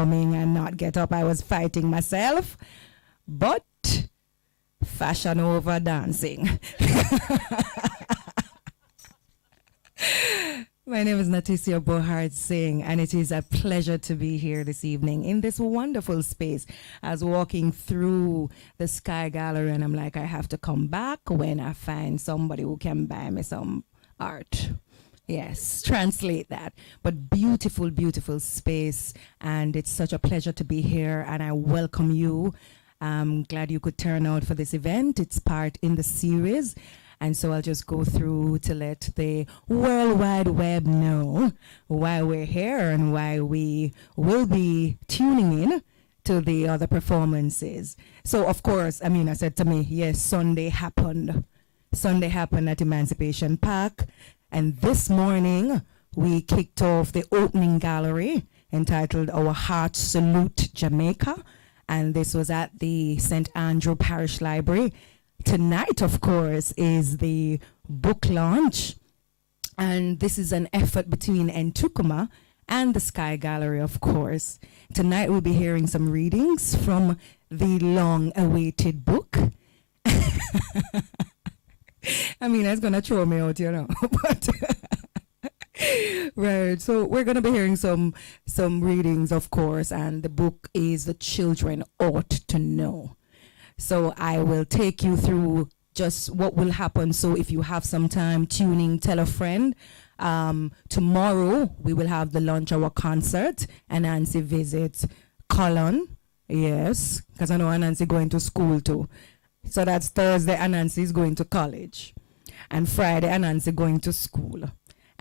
coming and not get up. I was fighting myself, but fashion over dancing. My name is Natisia Bohart Singh, and it is a pleasure to be here this evening in this wonderful space. I was walking through the Sky Gallery, and I'm like, I have to come back when I find somebody who can buy me some art. Yes, translate that. But beautiful, beautiful space, and it's such a pleasure to be here, and I welcome you. I'm glad you could turn out for this event. It's part in the series. And so I'll just go through to let the World Wide Web know why we're here and why we will be tuning in to the other performances. So of course, Amina said to me, yes, Sunday happened. Sunday happened at Emancipation Park. And this morning, we kicked off the opening gallery entitled Our Hearts Salute Jamaica. And this was at the St. Andrew Parish Library. Tonight, of course, is the book launch, and this is an effort between Ntukuma and the Sky Gallery, of course. Tonight, we'll be hearing some readings from the long-awaited book. I mean, that's going to throw me out, you know. But right, so we're going to be hearing some readings, of course, and the book is The Children Ought to Know. So I will take you through just what will happen. So if you have some time tuning, tell a friend. Tomorrow we will have the lunch hour concert, and Nancy visits Colon. Yes, because I know Nancy going to school too. So that's Thursday, and Nancy is going to college. And Friday, Nancy going to school.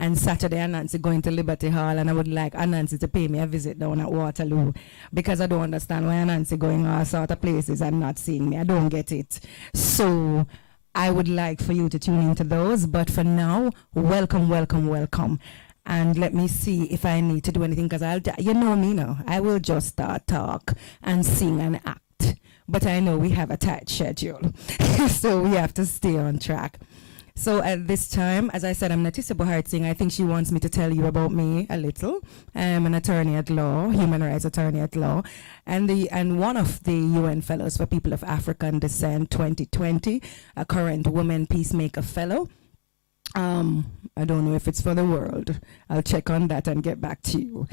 And Saturday, Nancy going to Liberty Hall, and I would like Nancy to pay me a visit down at Waterloo, because I don't understand why Nancy going all sort of places and not seeing me. I don't get it. So I would like for you to tune into those, but for now, welcome, welcome, welcome. And let me see if I need to do anything, because you know me now, I will just start talk and sing and act. But I know we have a tight schedule, so we have to stay on track. So at this time, as I said, I'm Natisia Bohart Singh. I think she wants me to tell you about me a little. I'm an attorney at law, human rights attorney at law, and one of the UN Fellows for People of African Descent 2020, a current Women Peacemaker Fellow. I don't know if it's for the world. I'll check on that and get back to you.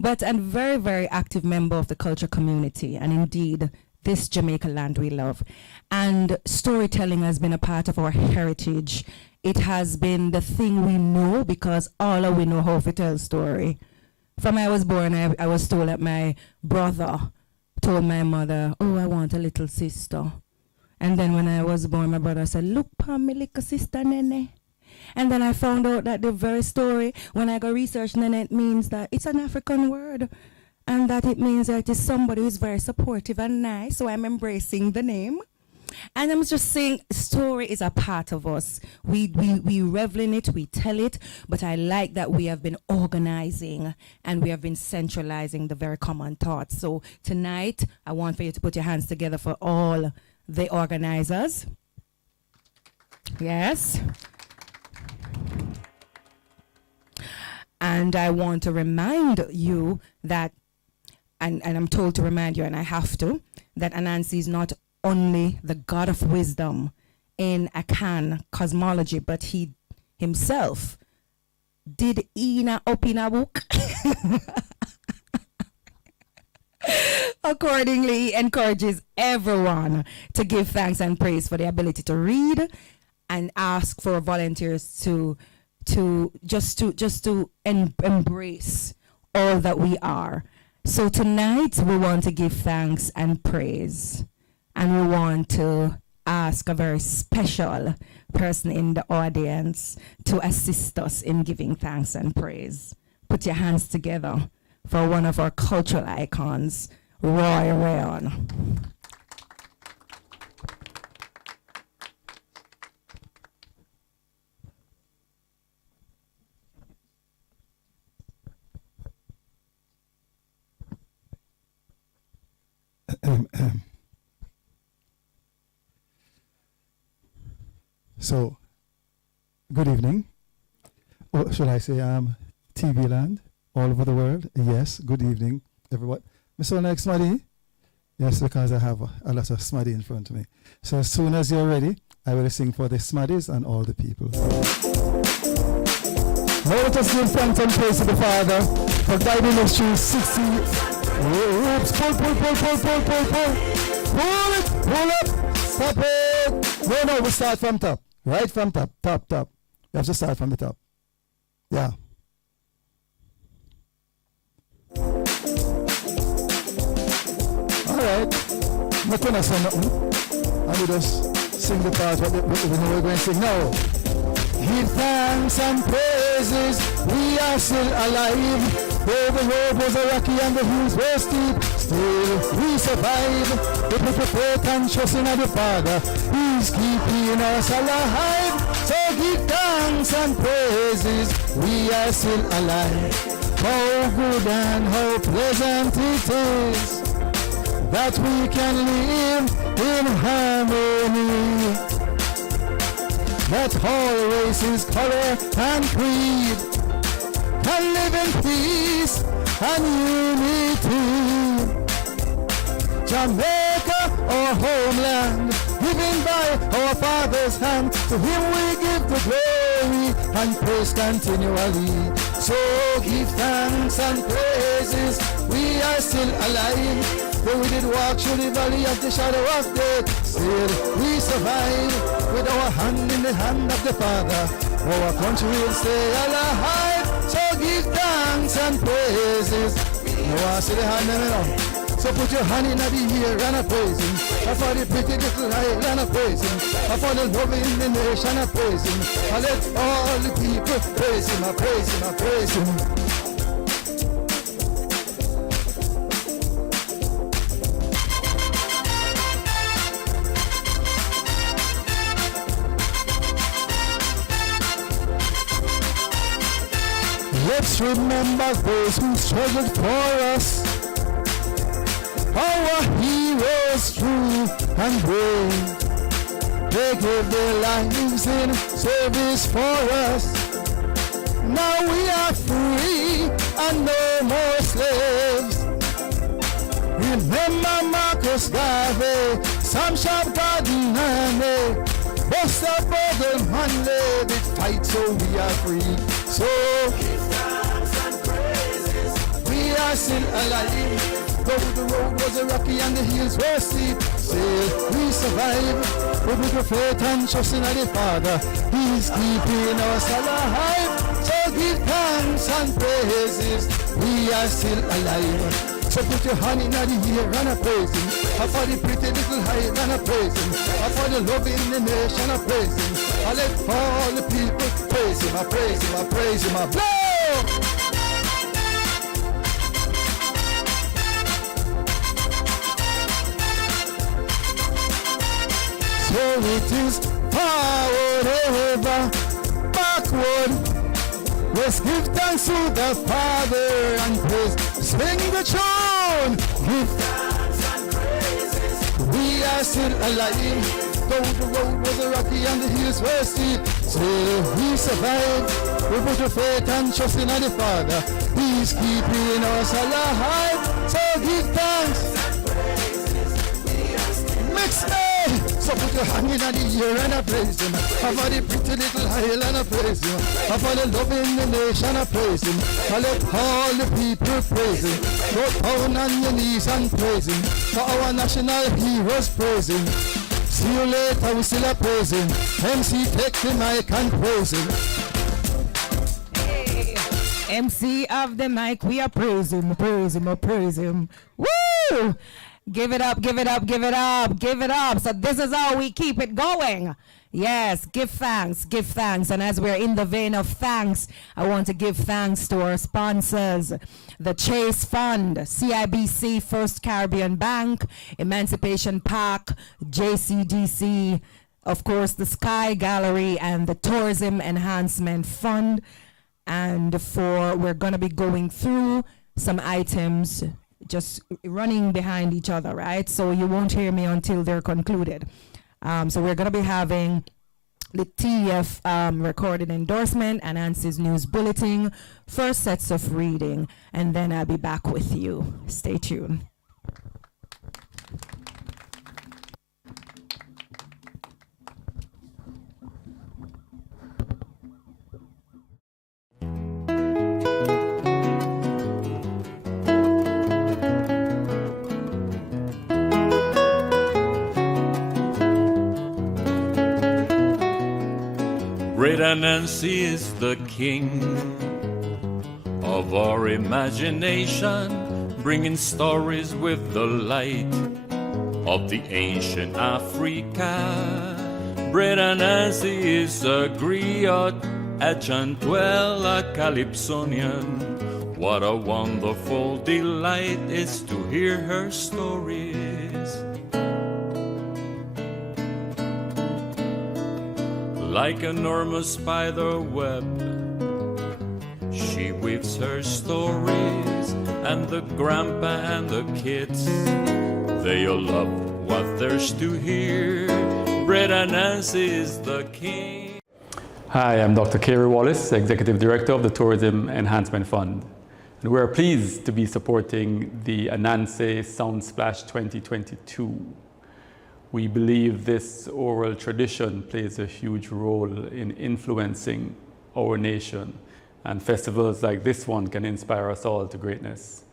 But a very, very active member of the culture community, and indeed, this Jamaica land we love. And storytelling has been a part of our heritage. It has been the thing we know, because all of we know how to tell story. From I was born, I was told that my brother told my mother, oh, I want a little sister. And then when I was born, my brother said, look, Pam, my little sister, Nene. And then I found out that the very story, when I go research, Nene, it means that it's an African word. And that it means that it is somebody who's very supportive and nice. So I'm embracing the name. And I'm just saying, story is a part of us. We revel in it, we tell it, but I like that we have been organizing and we have been centralizing the very common thoughts. So tonight, I want for you to put your hands together for all the organizers. Yes. And I want to remind you that, and I'm told to remind you, and I have to, that Anansi is not only the god of wisdom in Akan cosmology, but he himself did Ina Opina book. Accordingly, he encourages everyone to give thanks and praise for the ability to read, and ask for volunteers to embrace all that we are. So tonight we want to give thanks and praise, and we want to ask a very special person in the audience to assist us in giving thanks and praise. Put your hands together for one of our cultural icons, Roy Rayon. So, good evening. Or should I say TV land, all over the world? Yes, good evening, everyone. Mr. Next Smaddy? Yes, because I have a lot of Smaddy in front of me. So as soon as you're ready, I will sing for the Smaddies and all the people. Let us give thanks and praise to the Father for guiding us through 60 ropes. Pull. Pull it, pull up, stop it. No, we start from top. Right from top. We have to start from the top. Yeah. Alright. I'm not going to say nothing. I will just sing the part what we know we're going to sing now. Give thanks and praises, we are still alive. Though the road was rocky and the hills were steep, still we survive. We put the faith and trust in the Father, He's keeping us alive. So give thanks and praises, we are still alive. How good and how pleasant it is that we can live in harmony. That all races, color and creed can live in peace and unity. Jamaica, our homeland, given by our father's hand, to him we give the glory and praise continually. So give thanks and praises, we are still alive. Though we did walk through the valley of the shadow of death, still we survive. With our hand in the hand of the Father, our country will stay alive. So give thanks and praises. You want to see the hand now? So put your hand in the air and a praise Him. For the pretty little island a praise Him. For the love in the nation a praise Him. And let all the people praise Him, I praise Him, I praise Him. Let's remember those who struggled for us, our heroes true and brave. They gave their lives in service for us. Now we are free and no more slaves. Remember Marcus Garvey, Sam Sharp Garden and Buster Boggle Manley, they fight so we are free. So give thanks and praises, we are still alive. Though the road was rocky and the hills were steep, still we survive. But with the faith and trust in the Father, He's keeping us alive. So give thanks and praises, we are still alive. So put your hand in the air and a praise Him. For the pretty little hive and a praise Him. For the love in the nation a praise Him. I let all the people praise Him, I praise Him, I praise Him, I blow! So it is forward ever, backward. Let's give thanks to the Father and praise. Sing the tune. Give thanks and praises. We are still alive. Though the road was rocky and the hills were steep, still we survive. We put our faith and trust in the Father. He's keeping us alive. So give thanks and praises. Mix it. So put your hand in the air and I praise Him. For the pretty little island I praise Him. For the love in the nation I praise Him. I let all the people praise Him. Go down on your knees and praise Him. For our national heroes praise Him. See you later, we still are praising. MC take the mic and praise Him. Hey, MC of the mic, we are praising, praise Him, praise Him. Woo! Give it up, give it up, give it up, give it up. So this is how we keep it going. Yes, give thanks, give thanks. And as we're in the vein of thanks, I want to give thanks to our sponsors, the Chase Fund, CIBC, First Caribbean Bank, Emancipation Park, JCDC, of course, the Sky Gallery, and the Tourism Enhancement Fund. And we're going to be going through some items just running behind each other, right? So you won't hear me until they're concluded. So we're going to be having the TEF recorded endorsement and Nancy's news bulletin, first sets of reading, and then I'll be back with you. Stay tuned. Great Anansi is the king of our imagination, bringing stories with the light of the ancient Africa. Great Anansi is a griot, a chantuel, a calypsonian. What a wonderful delight is to hear her stories. Like an enormous spider web, she weaves her stories, and the grandpa and the kids, they all love what there's to hear. Great Anansi is the king. Hi, I'm Dr. Kerry Wallace, Executive Director of the Tourism Enhancement Fund. And we're pleased to be supporting the Anansi Sound Splash 2022. We believe this oral tradition plays a huge role in influencing our nation, and festivals like this one can inspire us all to greatness.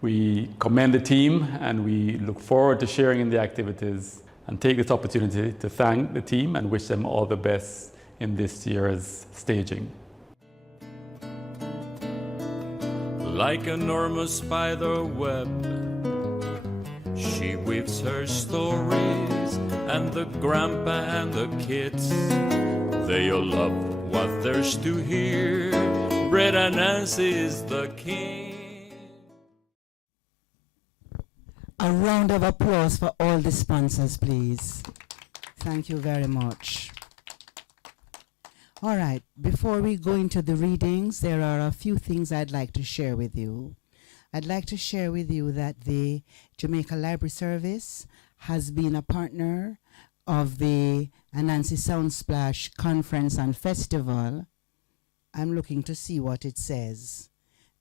We commend the team and we look forward to sharing in the activities, and take this opportunity to thank the team and wish them all the best in this year's staging. Like an enormous spider web, she weaves her stories, and the grandpa and the kids, they all love what there's to hear. Great Anansi is the king. A round of applause for all the sponsors, please. Thank you very much. All right, before we go into the readings, there are a few things I'd like to share with you. I'd like to share with you that the Jamaica Library Service has been a partner of the Anansi Sound Splash Conference and Festival. I'm looking to see what it says,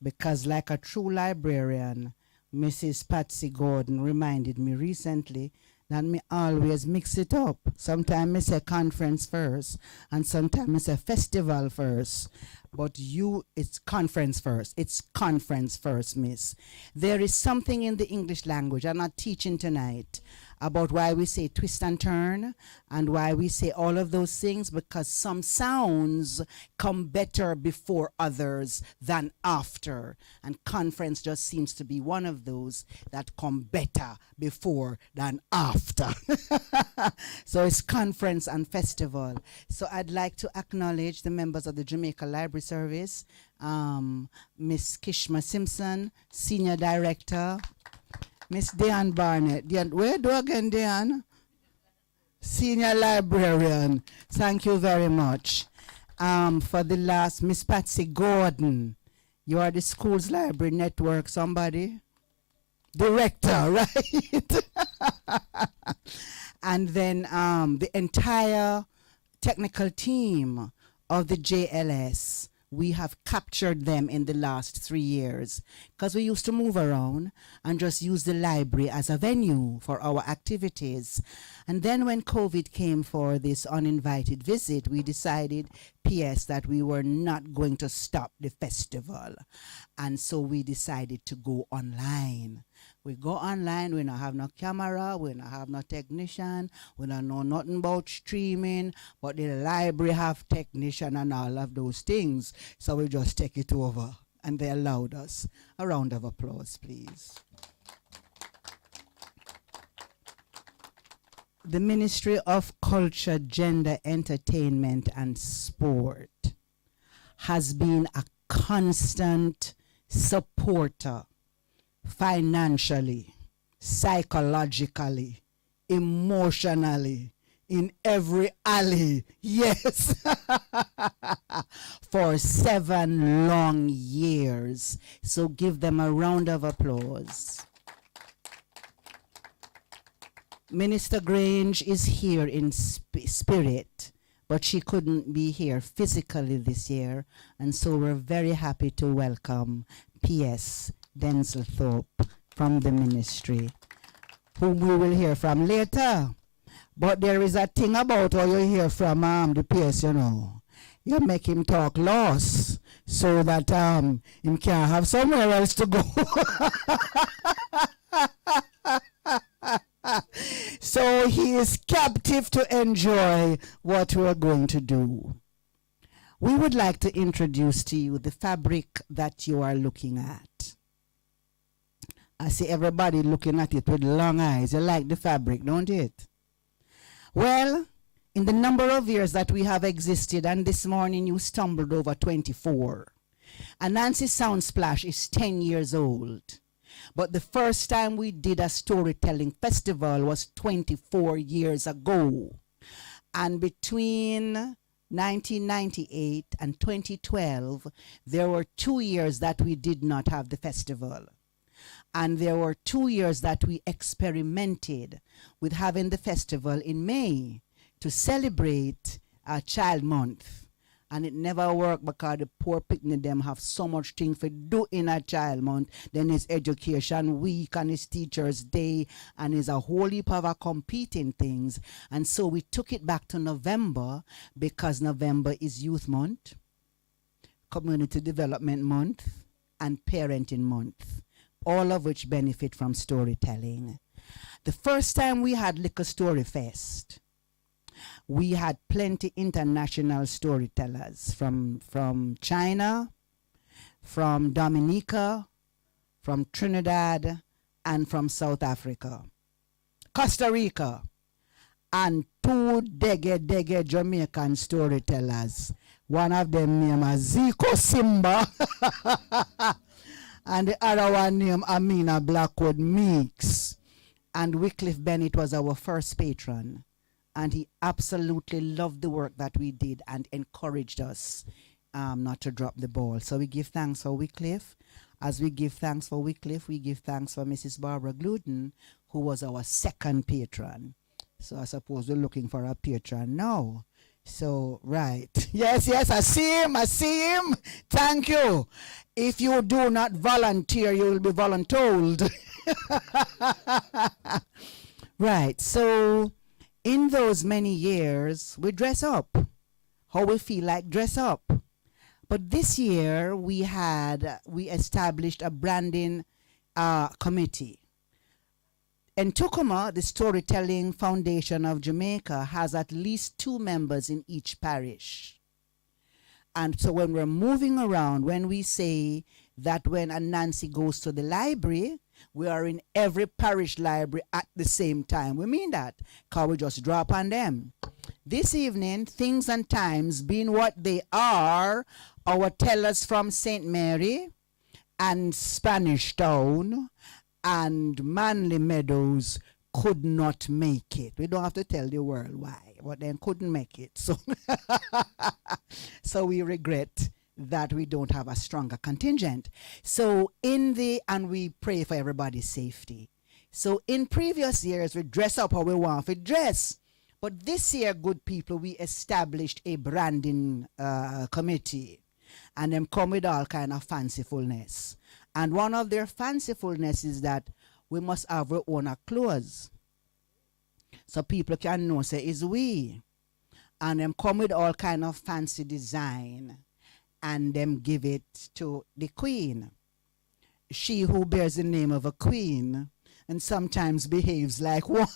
because like a true librarian, Mrs. Patsy Gordon reminded me recently that me always mix it up. Sometimes I say conference first, and sometimes I say festival first. But it's conference first. It's conference first, miss. There is something in the English language, I'm not teaching tonight, about why we say twist and turn and why we say all of those things, because some sounds come better before others than after. And conference just seems to be one of those that come better before than after. So it's conference and festival. So I'd like to acknowledge the members of the Jamaica Library Service, Miss Kishma Simpson, Senior Director, Miss Diane Barnett. Diane, where do again, Diane? Senior Librarian. Thank you very much. For the last, Miss Patsy Gordon. You are the school's library network, somebody? Director, right? And then the entire technical team of the JLS. We have captured them in the last 3 years, because we used to move around and just use the library as a venue for our activities. And then when COVID came for this uninvited visit, we decided, P.S., that we were not going to stop the festival. And so we decided to go online. We go online, we don't have no camera, we don't have no technician, we don't know nothing about streaming, but the library have technician and all of those things. So we just take it over, and they allowed us. A round of applause, please. The Ministry of Culture, Gender, Entertainment and Sport has been a constant supporter financially, psychologically, emotionally, in every alley, yes, for 7 long years. So give them a round of applause. Minister Grange is here in spirit, but she couldn't be here physically this year, and so we're very happy to welcome P.S. Denzel Thorpe from the ministry, whom we will hear from later. But there is a thing about how you hear from the P.S., you know. You make him talk loss so that him can have somewhere else to go. So he is captive to enjoy what we are going to do. We would like to introduce to you the fabric that you are looking at. I see everybody looking at it with long eyes. You like the fabric, don't it? Well, in the number of years that we have existed, and this morning you stumbled over 24. Anansi Soundsplash is 10 years old. But the first time we did a storytelling festival was 24 years ago. And between 1998 and 2012, there were 2 years that we did not have the festival. And there were 2 years that we experimented with having the festival in May to celebrate Child Month. And it never worked because the poor picnic them have so much thing for do in a Child Month. Then it's Education Week and it's Teachers Day and it's a whole heap of competing things. And so we took it back to November because November is Youth Month, Community Development Month, and Parenting Month, all of which benefit from storytelling. The first time we had Liquor Story Fest, we had plenty international storytellers from China, from Dominica, from Trinidad, and from South Africa, Costa Rica, and 2 dege Jamaican storytellers. One of them named Zico Simba, and the other one named Amina Blackwood Meeks. And Wycliffe Bennett was our first patron. And he absolutely loved the work that we did and encouraged us not to drop the ball. So we give thanks for Wycliffe. As we give thanks for Wycliffe, we give thanks for Mrs. Barbara Gluten, who was our second patron. So I suppose we're looking for a patron now. So, right. Yes, I see him. Thank you. If you do not volunteer, you will be voluntold. Right, so in those many years, we dress up how we feel like dress up. But this year, we established a branding committee. And Tukuma, the Storytelling Foundation of Jamaica, has at least 2 members in each parish. And so when we're moving around, when we say that when Anansi goes to the library, we are in every parish library at the same time. We mean that, because we just drop on them. This evening, Things and Times being what they are, our tellers from St. Mary and Spanish Town and Manly Meadows could not make it. We don't have to tell the world why, but they couldn't make it. So, so we regret that we don't have a stronger contingent. So and we pray for everybody's safety. So in previous years, we dress up how we want to dress. But this year, good people, we established a branding committee. And them come with all kind of fancifulness. And one of their fancifulness is that we must have our own clothes. So people can know, say, it's we. And them come with all kind of fancy design. And them give it to the queen. She who bears the name of a queen and sometimes behaves like one.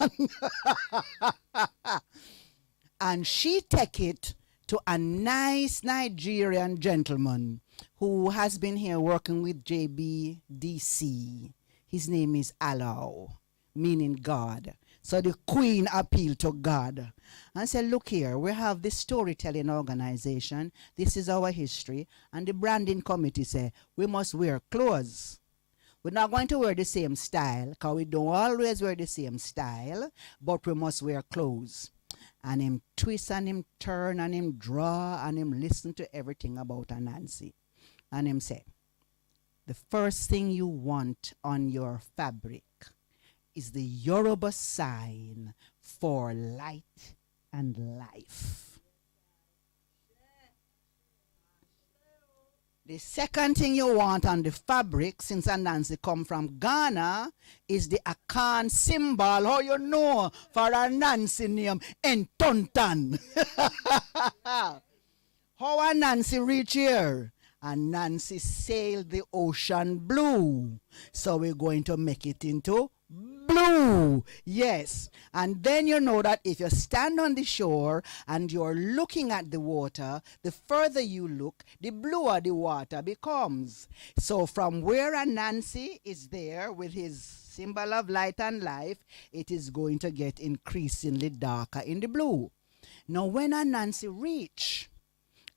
And she take it to a nice Nigerian gentleman who has been here working with JBDC. His name is Allah, meaning God. So the queen appealed to God and said, look here, we have this storytelling organization. This is our history. And the branding committee said, we must wear clothes. We're not going to wear the same style, because we don't always wear the same style, but we must wear clothes. And him twist and him turn and him draw and him listen to everything about Anansi. And him say, the first thing you want on your fabric is the Yoruba sign for light and life. The second thing you want on the fabric, since Anansi come from Ghana, is the Akan symbol. How you know for Anansi name? Entontan. How Anansi reach here? Anansi sailed the ocean blue. So we're going to make it into blue. Yes. And then you know that if you stand on the shore and you're looking at the water, the further you look, the bluer the water becomes. So from where Anansi is there with his symbol of light and life, it is going to get increasingly darker in the blue. Now when Anansi reached,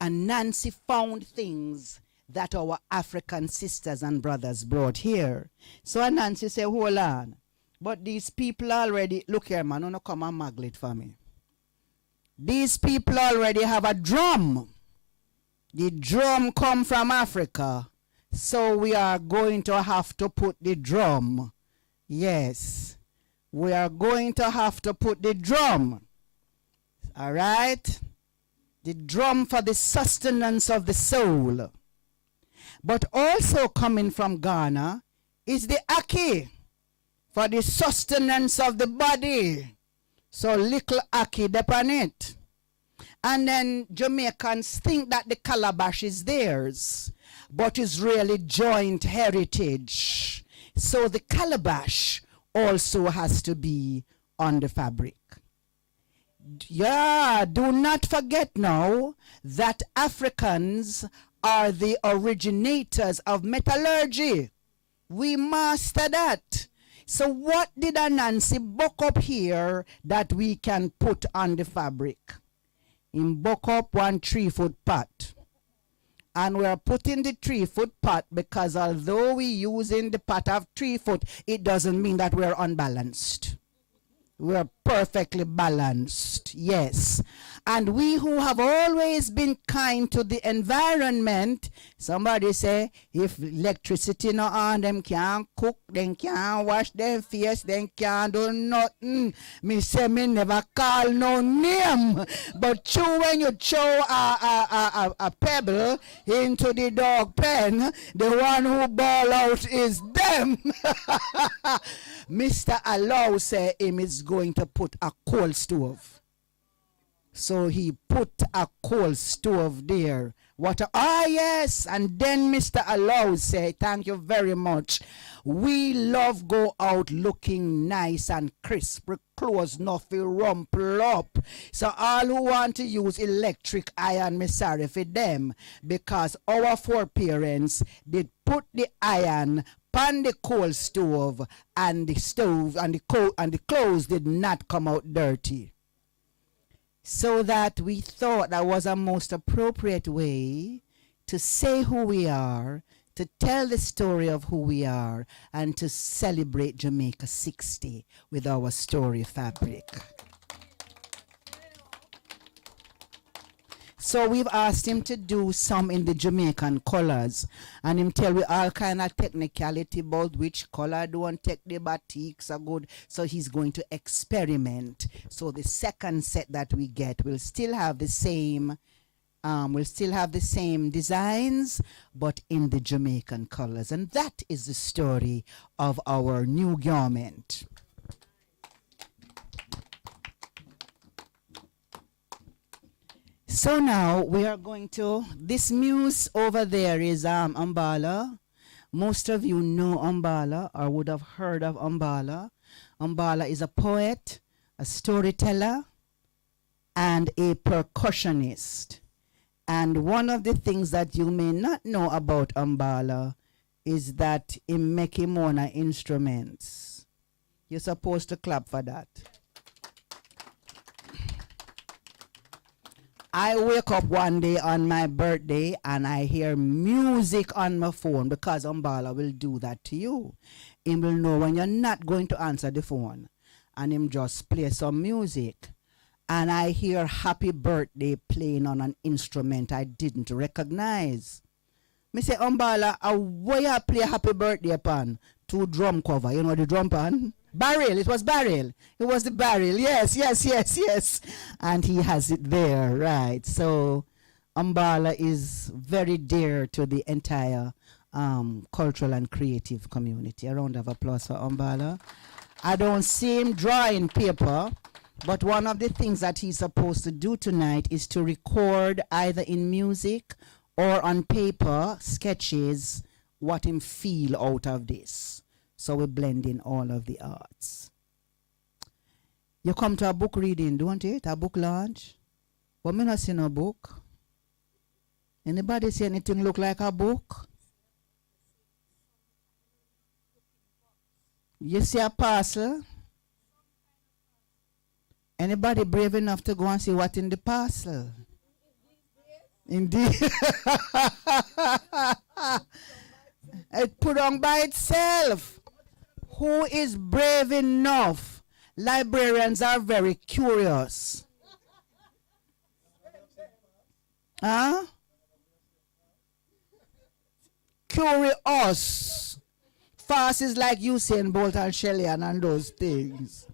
Anansi found things that our African sisters and brothers brought here. So Anansi said, hold on. But these people already, look here man, don't come and muggle it for me. These people already have a drum. The drum come from Africa. So we are going to have to put the drum. Yes. We are going to have to put the drum. All right? The drum for the sustenance of the soul. But also coming from Ghana is the Aki for the sustenance of the body. So little Aki depend it. And then Jamaicans think that the calabash is theirs, but it's really joint heritage. So the calabash also has to be on the fabric. Yeah, do not forget now that Africans are the originators of metallurgy. We master that. So what did Anansi book up here that we can put on the fabric? In book up 1 3-foot pot. And we're putting the 3-foot pot because although we're using the pot of 3 foot, it doesn't mean that we're unbalanced. We're perfectly balanced, yes. And we who have always been kind to the environment, somebody say, if electricity no on, them can't cook, them can't wash them face, them can't do nothing. Me say me never call no name. But true, when you throw a pebble into the dog pen, the one who ball out is them. Mr. Allow say him is going to put a coal stove. So he put a coal stove there. Yes, and then Mr. Allow say, thank you very much. We love go out looking nice and crisp, clothes nothing rumple up. So all who want to use electric iron, me sorry for them, because our foreparents did put the iron on the coal stove, and the stove and the clothes did not come out dirty. So that we thought that was a most appropriate way to say who we are, to tell the story of who we are, and to celebrate Jamaica 60 with our story fabric. So we've asked him to do some in the Jamaican colors, and him tell we all kind of technicality about which color don't take the batiks are good. So he's going to experiment. So the second set that we get will still have the same designs, but in the Jamaican colors. And that is the story of our new garment. So now we are going to, this muse over there is Umbala. Most of you know Umbala or would have heard of Umbala. Umbala is a poet, a storyteller, and a percussionist. And one of the things that you may not know about Umbala is that he make him own instruments. You're supposed to clap for that. I wake up one day on my birthday and I hear music on my phone, because Umbala will do that to you. He will know when you're not going to answer the phone, and him just play some music. And I hear Happy Birthday playing on an instrument I didn't recognize. Me say, Umbala, where you play Happy Birthday upon? 2 drum cover, you know the drum pan? Barrel, it was barrel. It was the barrel, yes. And he has it there, right. So Umbala is very dear to the entire cultural and creative community. A round of applause for Umbala. I don't see him drawing paper, but one of the things that he's supposed to do tonight is to record either in music or on paper sketches what him feel out of this. So we blend in all of the arts. You come to a book reading, don't it? A book launch. But me not see no book. Anybody see anything look like a book? You see a parcel? Anybody brave enough to go and see what in the parcel? Indeed. It put on by itself. Who is brave enough? Librarians are very curious. Huh? Curious. Fast is like Usain Bolt and Shellyan and those things.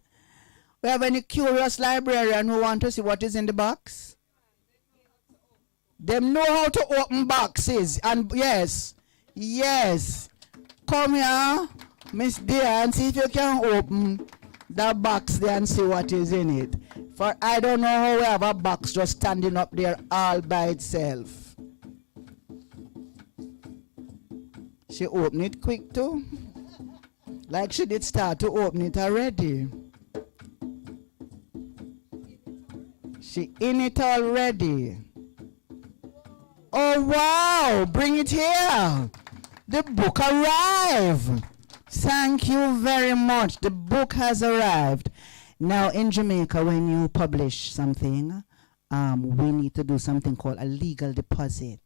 We have any curious librarian who want to see what is in the box? Them know how to open boxes. And yes, yes. Come here, Miss Dear, and see if you can open the box there and see what is in it. For I don't know how we have a box just standing up there all by itself. She opened it quick too. Like she did start to open it already. She in it already. Oh wow, bring it here. The book arrived. Thank you very much. The book has arrived. Now in Jamaica, when you publish something, we need to do something called a legal deposit,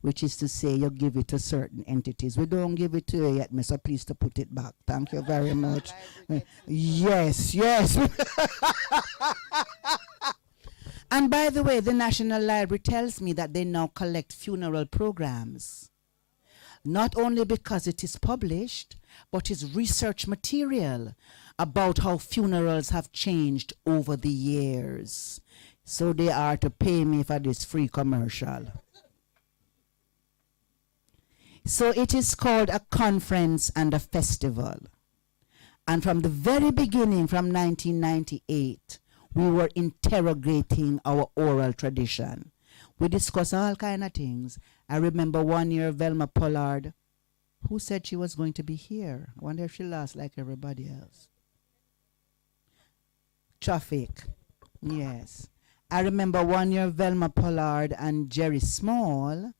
which is to say you give it to certain entities. We don't give it to you yet, Mr. Please to put it back. Thank you very much. Yes, yes. And by the way, the National Library tells me that they now collect funeral programs. Not only because it is published, but it's research material about how funerals have changed over the years. So they are to pay me for this free commercial. So it is called a conference and a festival. And from the very beginning, from 1998, we were interrogating our oral tradition. We discussed all kind of things. I remember one year Velma Pollard, who said she was going to be here. I wonder if she lost like everybody else. Traffic, yes. I remember one year Velma Pollard and Jerry Small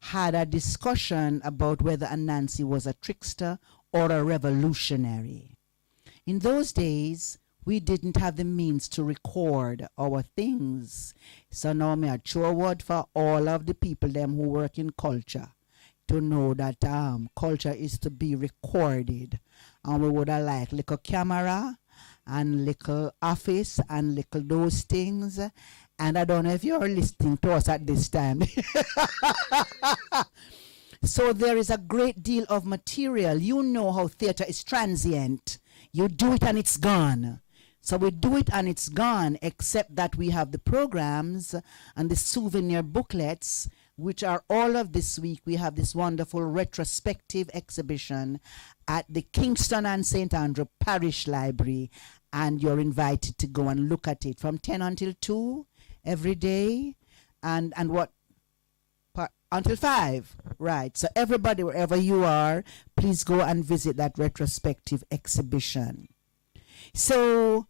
had a discussion about whether Anansi was a trickster or a revolutionary. In those days, we didn't have the means to record our things. So now me a throw a word for all of the people them who work in culture to know that culture is to be recorded. And we would have like little camera and little office and little those things. And I don't know if you're listening to us at this time. So there is a great deal of material. You know how theater is transient. You do it and it's gone. So we do it and it's gone, except that we have the programs and the souvenir booklets, which are all of this week. We have this wonderful retrospective exhibition at the Kingston and St. Andrew Parish Library, and you're invited to go and look at it from 10 until 2 every day, and what? Until 5, right. So everybody, wherever you are, please go and visit that retrospective exhibition. So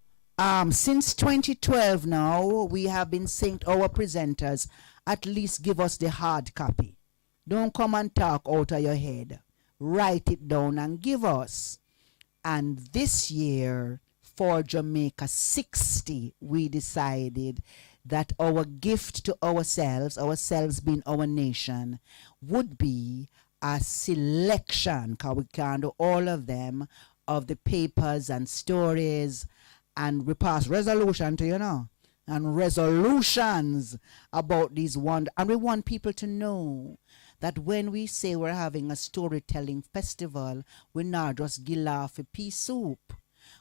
since 2012 now, we have been saying to our presenters, at least give us the hard copy. Don't come and talk out of your head. Write it down and give us. And this year, for Jamaica 60, we decided that our gift to ourselves being our nation, would be a selection, because we can't do all of them, of the papers and stories, and we pass resolution to, and resolutions about these and we want people to know that when we say we're having a storytelling festival, we're not just gila for pea soup.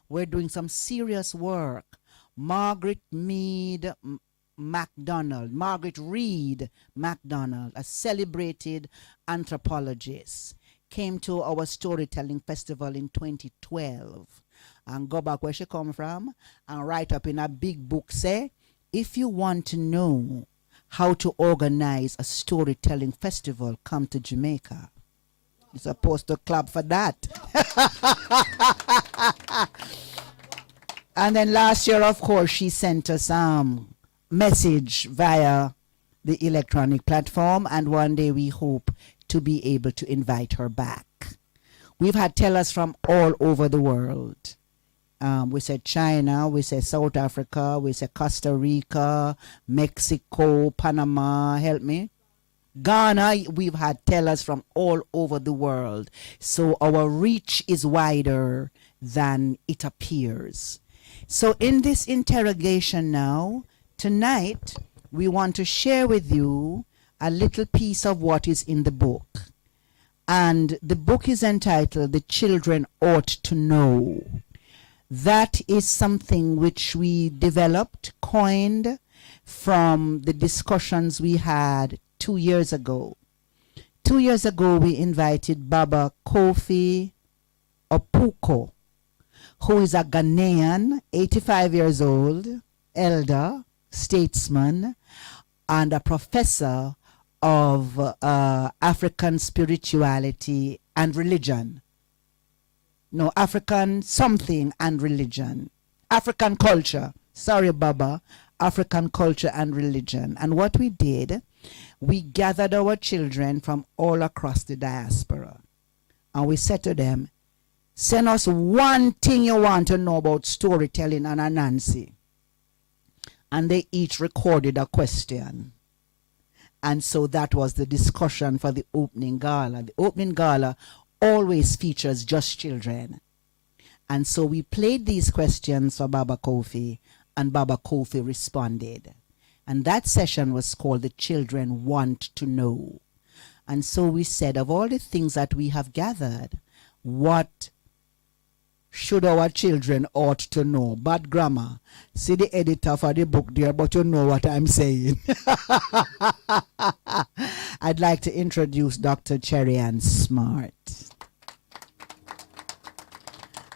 We're doing some serious work. Margaret Mead, MacDonald, Margaret Reed MacDonald, a celebrated anthropologist, came to our storytelling festival in 2012 and go back where she come from and write up in a big book, say, if you want to know how to organize a storytelling festival, come to Jamaica. You're supposed to clap for that. And then last year, of course, she sent us message via the electronic platform, and one day we hope to be able to invite her back. We've had tellers from all over the world. We said China, we said South Africa, we said Costa Rica, Mexico, Panama, help me. Ghana, we've had tellers from all over the world. So our reach is wider than it appears. So in this interrogation now, tonight, we want to share with you a little piece of what is in the book. And the book is entitled, The Children Ought to Know. That is something which we developed, coined from the discussions we had 2 years ago. 2 years ago, we invited Baba Kofi Opuko, who is a Ghanaian, 85 years old, elder, statesman, and a professor of African spirituality and religion. No, African something and religion. African culture. Sorry, Baba. African culture and religion. And what we did, we gathered our children from all across the diaspora. And we said to them, send us one thing you want to know about storytelling and Anansi. And they each recorded a question. And so that was the discussion for the opening gala. The opening gala always features just children. And so we played these questions for Baba Kofi, and Baba Kofi responded. And that session was called The Children Want to Know. And so we said, of all the things that we have gathered, what should our children ought to know? Bad grammar. See the editor for the book there, but you know what I'm saying. I'd like to introduce Dr. Cherry Ann Smart.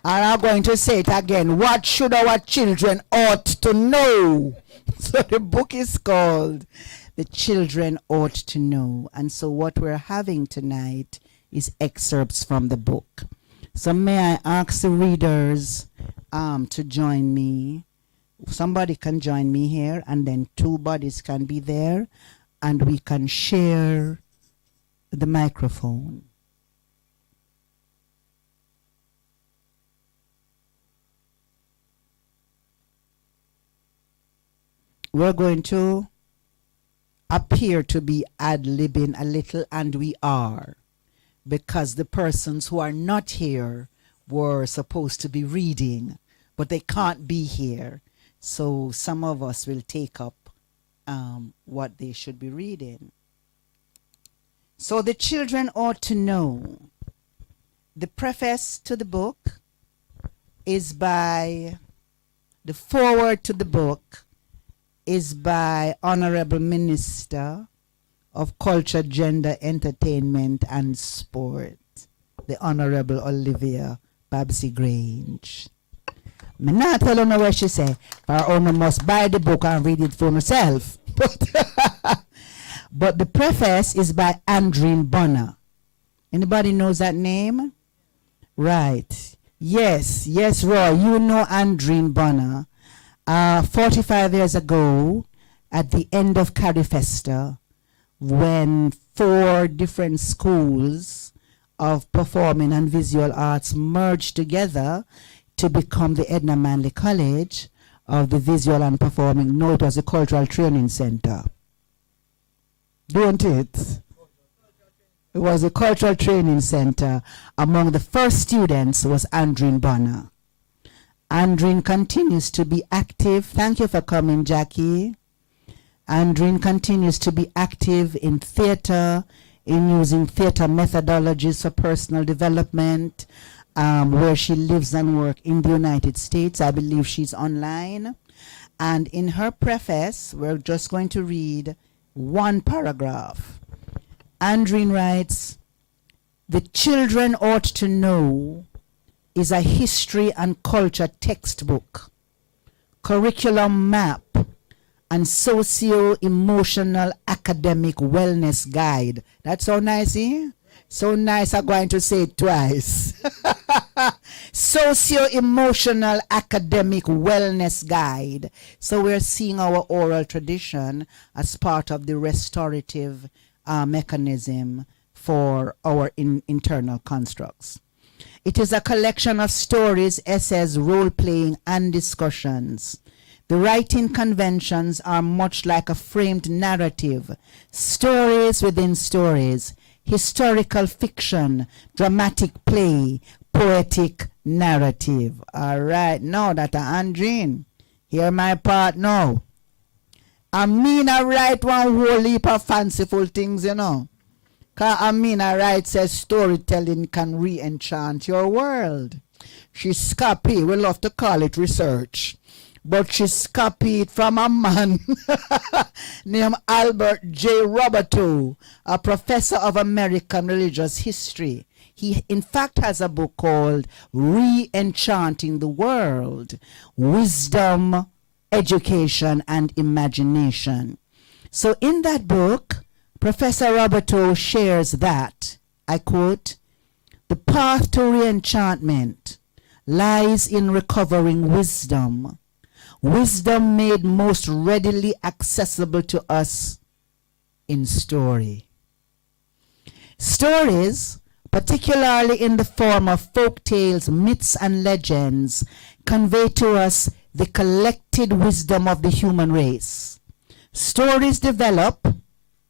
And I'm going to say it again. What should our children ought to know? So the book is called The Children Ought to Know. And so what we're having tonight is excerpts from the book. So may I ask the readers to join me. Somebody can join me here, and then two bodies can be there, and we can share the microphone. We're going to appear to be ad-libbing a little, and we are, because the persons who are not here were supposed to be reading, but they can't be here. So some of us will take up what they should be reading. So the children ought to know. The preface to the book is by, the foreword to the book is by Honorable Minister of Culture, Gender, Entertainment and Sport, the Honorable Olivia Babsy Grange. Me not tell her what she say, for owner must buy the book and read it for herself. But the preface is by Andreen Bonner. Anybody knows that name? Right. Yes, Roy, you know Andreen Bonner. 45 years ago, at the end of Carifesta, when 4 different schools of performing and visual arts merged together to become the Edna Manley College of the Visual and Performing. No, it was a Cultural Training Center. Don't it? It was a Cultural Training Center. Among the first students was Andreen Bonner. Andreen continues to be active. Thank you for coming, Jackie. Andreen continues to be active in theater, in using theater methodologies for personal development, where she lives and works in the United States. I believe she's online. And in her preface, we're just going to read one paragraph. Andreen writes, "The Children Ought to Know is a history and culture textbook, curriculum map, and socio-emotional academic wellness guide." That's so nice, eh? So nice, I'm going to say it twice. Socio-emotional academic wellness guide. So we're seeing our oral tradition as part of the restorative mechanism for our internal constructs. It is a collection of stories, essays, role-playing, and discussions. The writing conventions are much like a framed narrative, stories within stories, historical fiction, dramatic play, poetic narrative. All right, now that Andreen, hear my part now. I mean, I write one whole heap of fanciful things, you know. Because Amina Wright says storytelling can re-enchant your world. She's copied, we love to call it research, but she's copied from a man named Albert J. Roberto, a professor of American religious history. He, in fact, has a book called Re-Enchanting the World, Wisdom, Education, and Imagination. So in that book, Professor Roberto shares that, I quote, "The path to re-enchantment lies in recovering wisdom, wisdom made most readily accessible to us in story. Stories, particularly in the form of folk tales, myths, and legends, convey to us the collected wisdom of the human race. Stories develop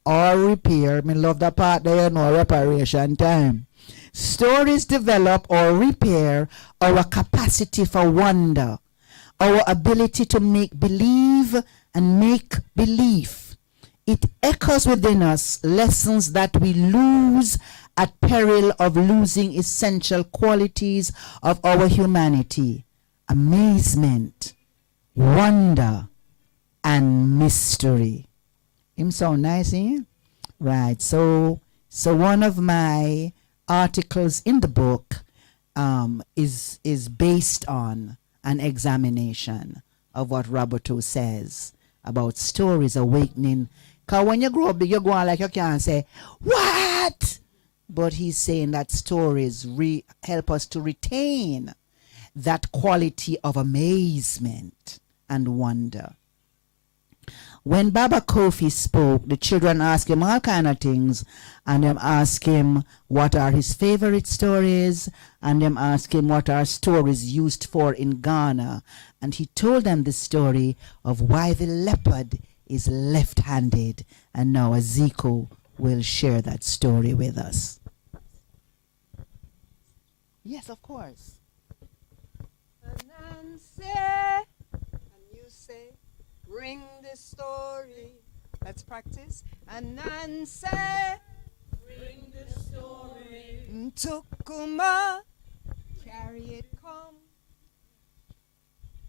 or repair," me love the part there, you know, reparation time. Stories develop or repair our capacity for wonder, our ability to make believe and make belief. It echoes within us lessons that we lose at peril of losing essential qualities of our humanity: amazement, wonder, and mystery. Him sound nice, eh? Right. So one of my articles in the book is based on an examination of what Roberto says about stories awakening. Because when you grow up, you go on like you can't say, "What?" But he's saying that stories help us to retain that quality of amazement and wonder. When Baba Kofi spoke, the children asked him all kind of things, and them asked him what are his favorite stories, and them asked him what are stories used for in Ghana. And he told them the story of why the leopard is left-handed. And now Ezekiel will share that story with us. Yes, of course. Nancy, and you say, "Bring the story." Let's practice. And Nancy, bring the story. Ntukuma, carry it come.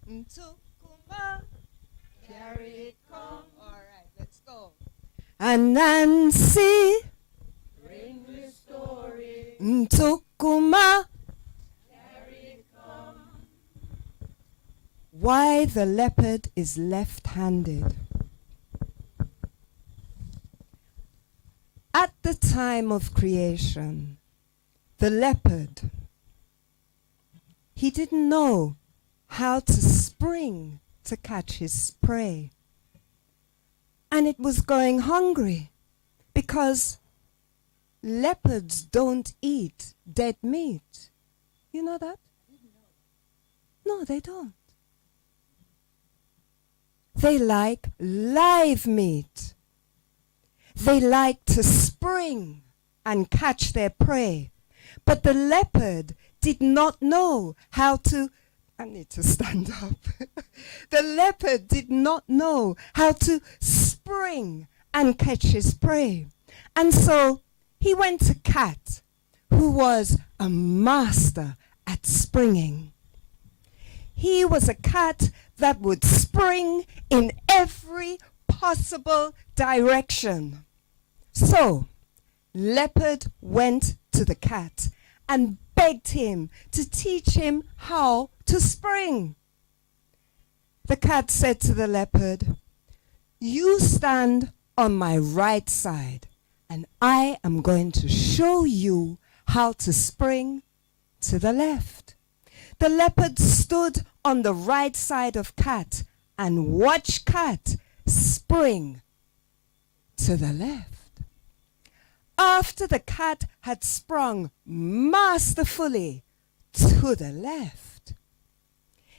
Ntukuma, carry it come. All right, let's go. And Nancy, bring the story. Ntukuma, why the leopard is left-handed. At the time of creation, the leopard, he didn't know how to spring to catch his prey. And it was going hungry because leopards don't eat dead meat. You know that? No, they don't. They like live meat. They like to spring and catch their prey. But the leopard did not know how to, I need to stand up. The leopard did not know how to spring and catch his prey. And so he went to Cat, who was a master at springing. He was a cat that would spring in every possible direction. So, Leopard went to the cat and begged him to teach him how to spring. The cat said to the leopard, "You stand on my right side, and I am going to show you how to spring to the left." The leopard stood on the right side of cat and watched cat spring to the left. After the cat had sprung masterfully to the left,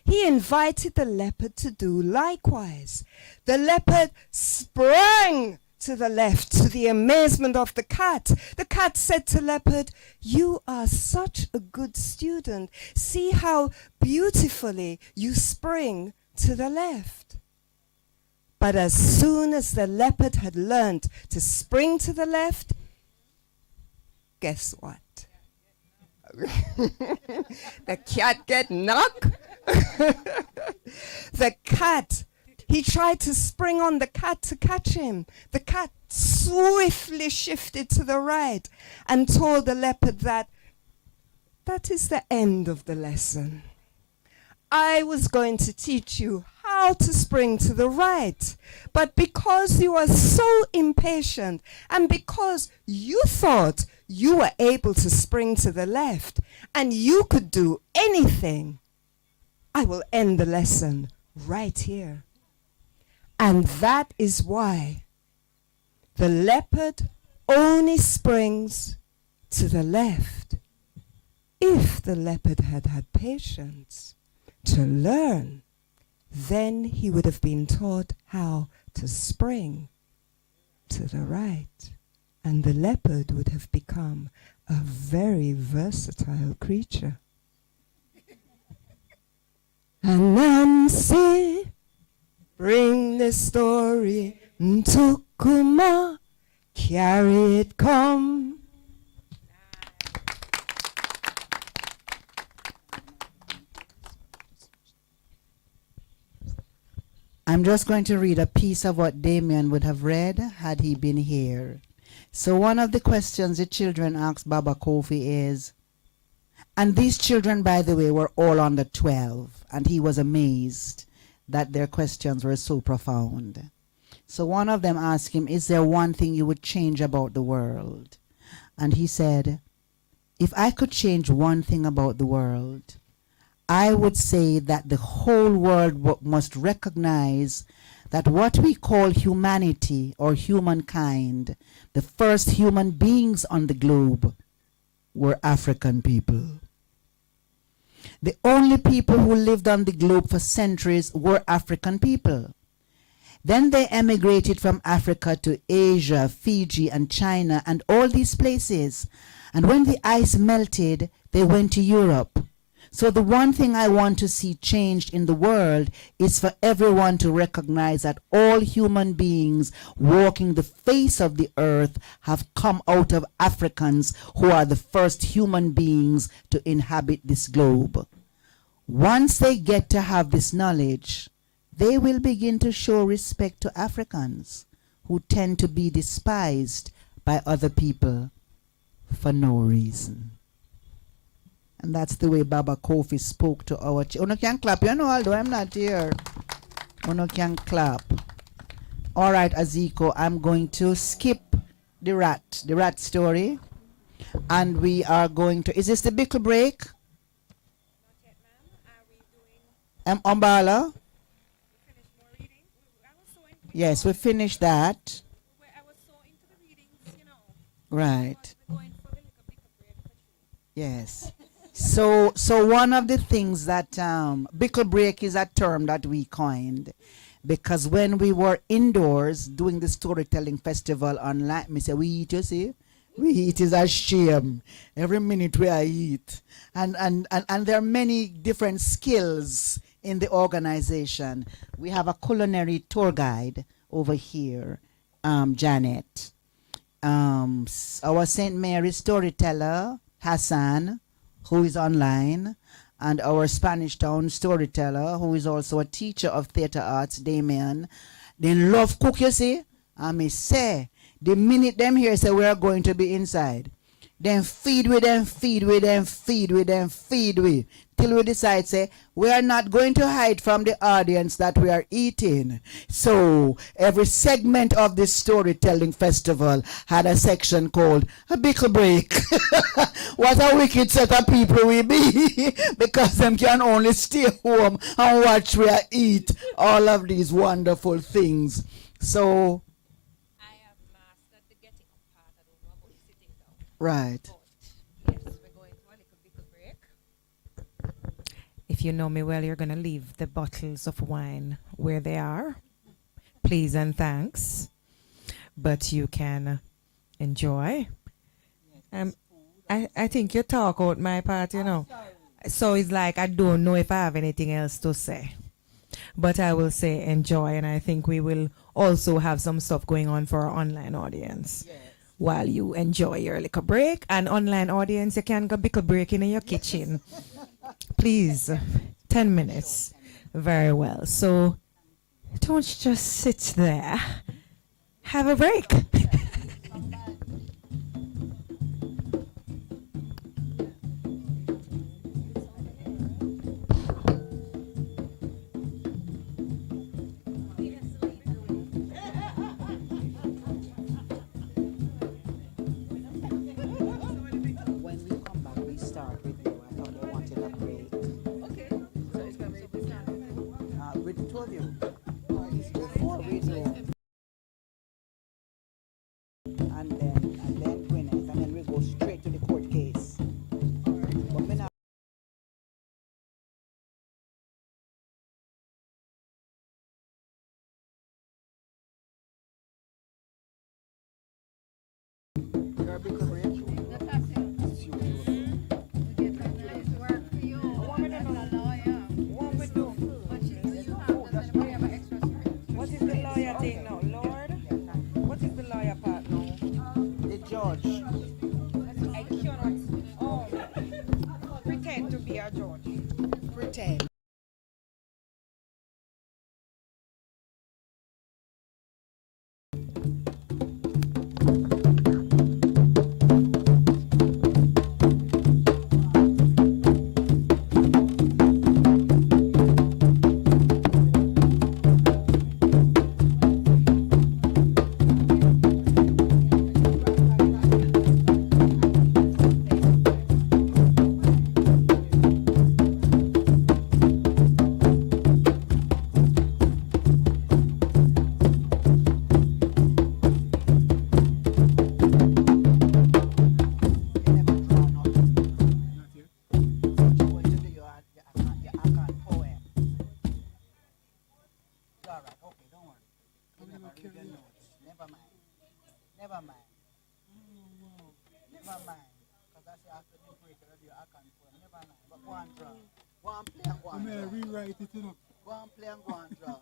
he invited the leopard to do likewise. The leopard sprang to the left to the amazement of the cat. The cat said to leopard, "You are such a good student. See how beautifully you spring to the left." But as soon as the leopard had learned to spring to the left, guess what? The cat get knocked. The cat, he tried to spring on the cat to catch him. The cat swiftly shifted to the right and told the leopard that is the end of the lesson. I was going to teach you how to spring to the right, but because you are so impatient and because you thought you were able to spring to the left and you could do anything, I will end the lesson right here. And that is why the leopard only springs to the left. If the leopard had had patience to learn, then he would have been taught how to spring to the right, and the leopard would have become a very versatile creature. Anansi, bring the story to Kuma, carry it come. I'm just going to read a piece of what Damien would have read had he been here. So one of the questions the children asked Baba Kofi is, and these children, by the way, were all under 12, and he was amazed that their questions were so profound. So one of them asked him, is there one thing you would change about the world? And he said, if I could change one thing about the world, I would say that the whole world must recognize that what we call humanity or humankind, the first human beings on the globe, were African people. The only people who lived on the globe for centuries were African people. Then they emigrated from Africa to Asia, Fiji, and China, and all these places. And when the ice melted, they went to Europe. So the one thing I want to see changed in the world is for everyone to recognize that all human beings walking the face of the earth have come out of Africans who are the first human beings to inhabit this globe. Once they get to have this knowledge, they will begin to show respect to Africans who tend to be despised by other people for no reason. And that's the way Baba Kofi spoke to our children. Uno can clap, you know, although I'm not here. Uno can clap. All right, Aziko, I'm going to skip the rat story. And we are going to, is this the Bickle break? Umbala? Yes, we finished that. Right. Yes. So one of the things that Bickle break is a term that we coined, because when we were indoors doing the storytelling festival online, me say we eat, you see, we eat is a shame. Every minute we eat, and there are many different skills in the organization. We have a culinary tour guide over here, Janet. Our St. Mary storyteller, Hassan, who is online. and our Spanish Town storyteller, who is also a teacher of theatre arts, Damien. They love cook, you see. And me say, the minute them here say we are going to be inside, then feed with them, feed with them, feed with them, feed with. Till we decide, say, we are not going to hide from the audience that we are eating. So every segment of this storytelling festival had a section called a bickle break. What a wicked set of people we be, because them can only stay home and watch we eat all of these wonderful things. So I have mastered the getting up part. I don't know about the sitting down. right. But yes, we're going to a little break. If you know me well, you're going to leave the bottles of wine where they are. Please and thanks. But you can enjoy. I think you talk out my part, you know. So it's like I don't know if I have anything else to say. But I will say enjoy, and I think we will also have some stuff going on for our online audience. While you enjoy your little break. And online audience, you can go little break in your kitchen. Please, 10 minutes. Very well. So don't just sit there. Have a break. When we come back, we start with you. I thought they wanted a break. Okay. So it's going to be We told you. Before we do. And then Gwyneth, and then we go straight to the court case. But me now. Your big break. What is the lawyer thing now, Lord? What is the lawyer part now? The judge. I cannot. Oh, pretend to be a judge. Pretend. Never mind. Never mind. Because I say after the break, I can't poem. Never mind. But go and draw. Go and play and go and draw. Rewrite it, you know. Go and play and go and draw.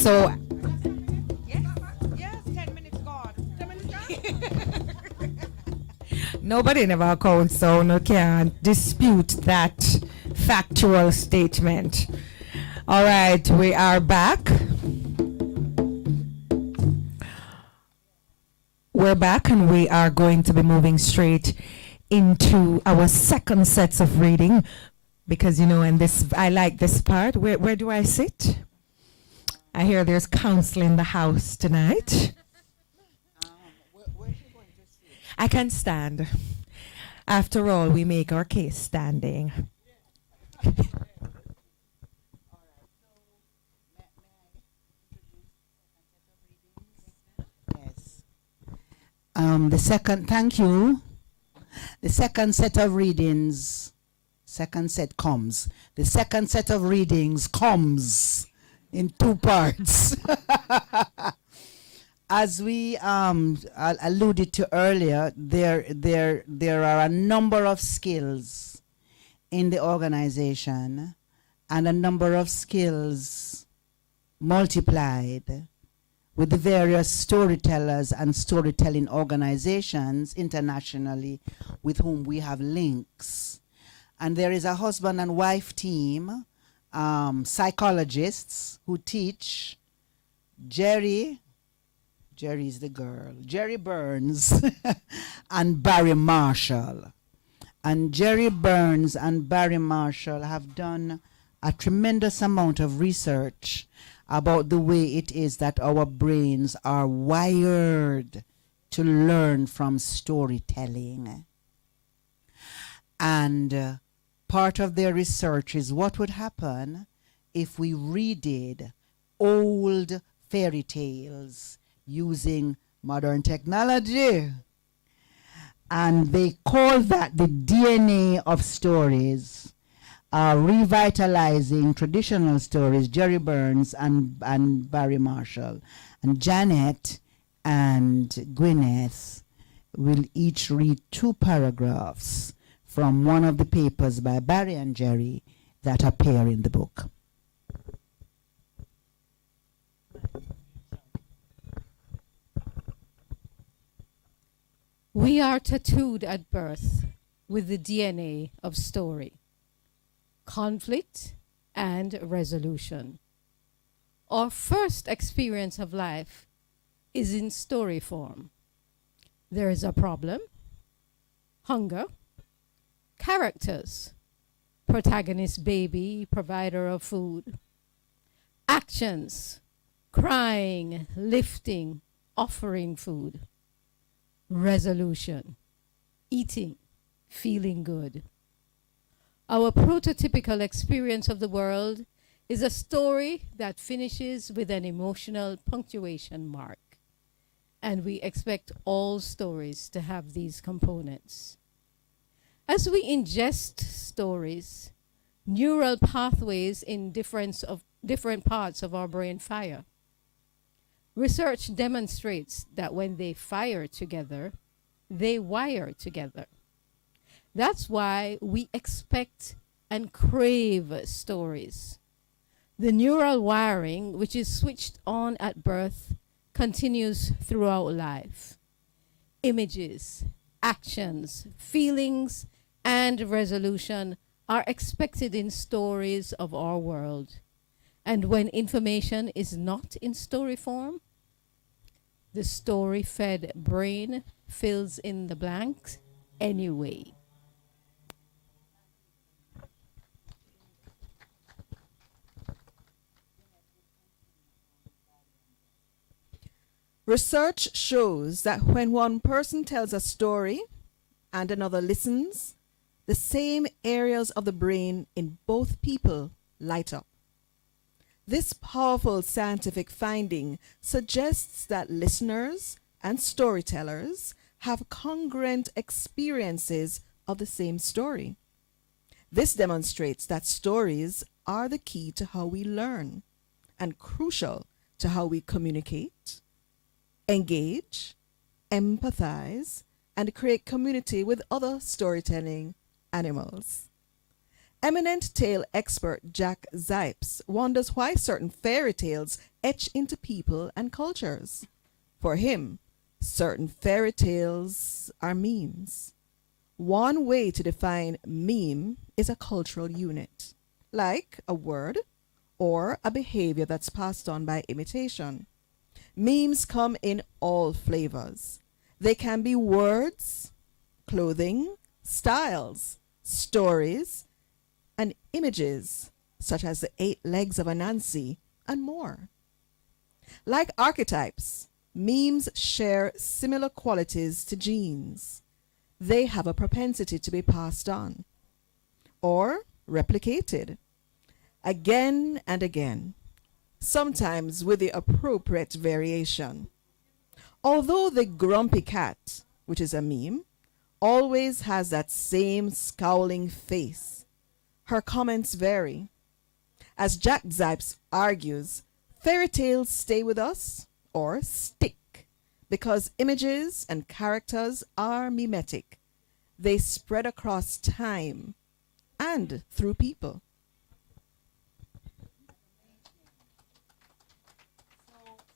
So Yes, 10 minutes gone. 10 minutes gone? nobody never accounts, so no can't dispute that factual statement. All right, we are back. We're back, and we are going to be moving straight into our second sets of reading, because and this I like this part. Where do I sit? I hear there's counsel in the house tonight. I can stand. After all, we make our case standing. Yes. Thank you. The second set of readings, The second set of readings comes in two parts. As we alluded to earlier, there are a number of skills in the organization, and a number of skills multiplied with the various storytellers and storytelling organizations internationally with whom we have links. And there is a husband and wife team, psychologists who teach Jerry is the girl, Jerry Burns and Barry Marshall. And Jerry Burns and Barry Marshall have done a tremendous amount of research about the way it is that our brains are wired to learn from storytelling. And part of their research is what would happen if we redid old fairy tales using modern technology. And they call that the DNA of stories, revitalizing traditional stories, Jerry Burns and Barry Marshall. And Janet and Gwyneth will each read 2 paragraphs from one of the papers by Barry and Jerry that appear in the book. We are tattooed at birth with the DNA of story, conflict, and resolution. Our first experience of life is in story form. There is a problem, hunger, characters, protagonist baby, provider of food, actions, crying, lifting, offering food, resolution, eating, feeling good. Our prototypical experience of the world is a story that finishes with an emotional punctuation mark. And we expect all stories to have these components. As we ingest stories, neural pathways in different parts of our brain fire. Research demonstrates that when they fire together, they wire together. That's why we expect and crave stories. The neural wiring, which is switched on at birth, continues throughout life. Images, actions, feelings, and resolution are expected in stories of our world. And when information is not in story form, the story-fed brain fills in the blanks anyway. Research shows that when one person tells a story and another listens, the same areas of the brain in both people light up. This powerful scientific finding suggests that listeners and storytellers have congruent experiences of the same story. This demonstrates that stories are the key to how we learn and crucial to how we communicate, engage, empathize, and create community with other storytelling animals. Eminent tale expert Jack Zipes wonders why certain fairy tales etch into people and cultures. For him, certain fairy tales are memes. One way to define meme is a cultural unit, like a word or a behavior that's passed on by imitation. Memes come in all flavors. They can be words, clothing, styles, stories, and images such as the 8 legs of Anansi and more. Like archetypes, memes share similar qualities to genes. They have a propensity to be passed on or replicated again and again, sometimes with the appropriate variation. Although the grumpy cat, which is a meme, always has that same scowling face, her comments vary. As Jack Zipes argues, fairy tales stay with us or stick because images and characters are mimetic. They spread across time and through people.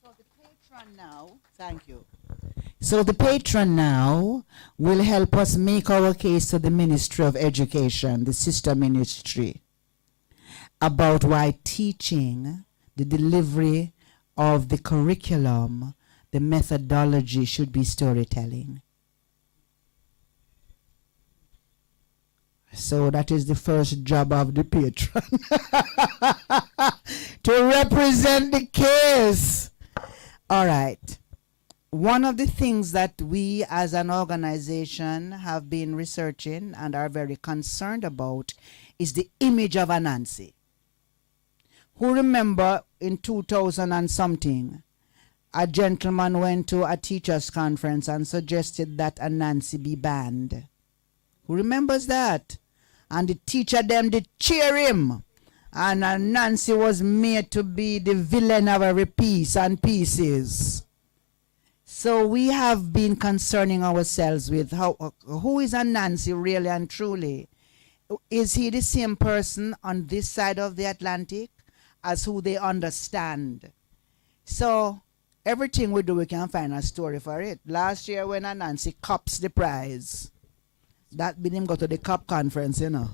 So the patron now, thank you. So the patron now will help us make our case to the Ministry of Education, the sister ministry, about why teaching, the delivery of the curriculum, the methodology should be storytelling. So that is the first job of the patron, to represent the case. All right. One of the things that we as an organization have been researching and are very concerned about is the image of Anansi. Who remember in 2000 and something, a gentleman went to a teachers' conference and suggested that Anansi be banned? Who remembers that? And the teacher them did cheer him. And Anansi was made to be the villain of every piece and pieces. So we have been concerning ourselves with who is Anansi really and truly? Is he the same person on this side of the Atlantic as who they understand? So everything we do, we can find a story for it. Last year when Anansi cops the prize, that made him go to the COP conference, you know.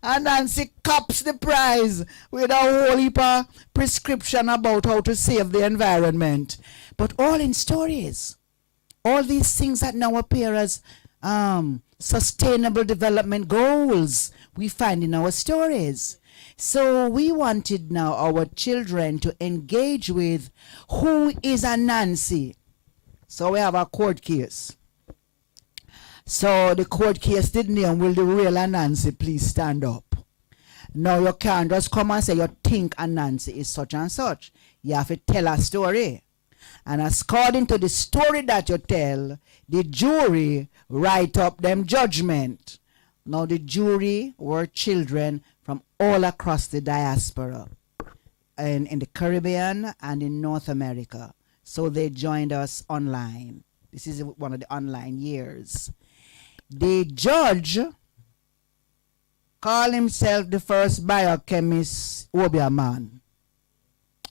And Nancy cops the prize with a whole heap of prescription about how to save the environment. But all in stories. All these things that now appear as sustainable development goals, we find in our stories. So we wanted now our children to engage with who is Anansi. So we have a court case. So the court case did name, will the real Anansi please stand up? Now you can't just come and say you think Anansi is such and such. You have to tell a story. And according to the story that you tell, the jury write up them judgment. Now the jury were children from all across the diaspora, and in the Caribbean and in North America. So they joined us online. This is one of the online years. The judge called himself the first biochemist Obia man,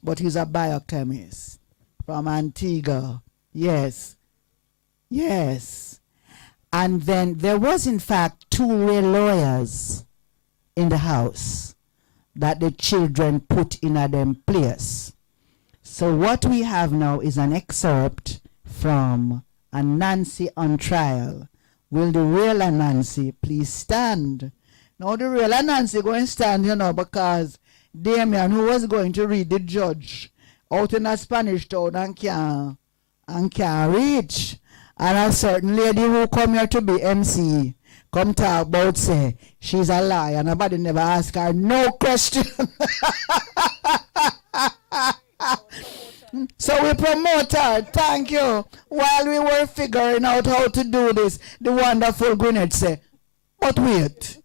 but he's a biochemist from Antigua. Yes. Yes. And then there was in fact 2 real lawyers in the house that the children put in a them place. So what we have now is an excerpt from Anansi on trial. Will the real Anansi please stand? Now the real Anansi going to stand, you know, because Damien, who was going to read the judge out in a Spanish town and can't reach. And a certain lady who come here to be MC, come talk about say, she's a liar. Nobody never ask her no question. So we promote her, thank you. While we were figuring out how to do this, the wonderful Gwyneth say, but wait.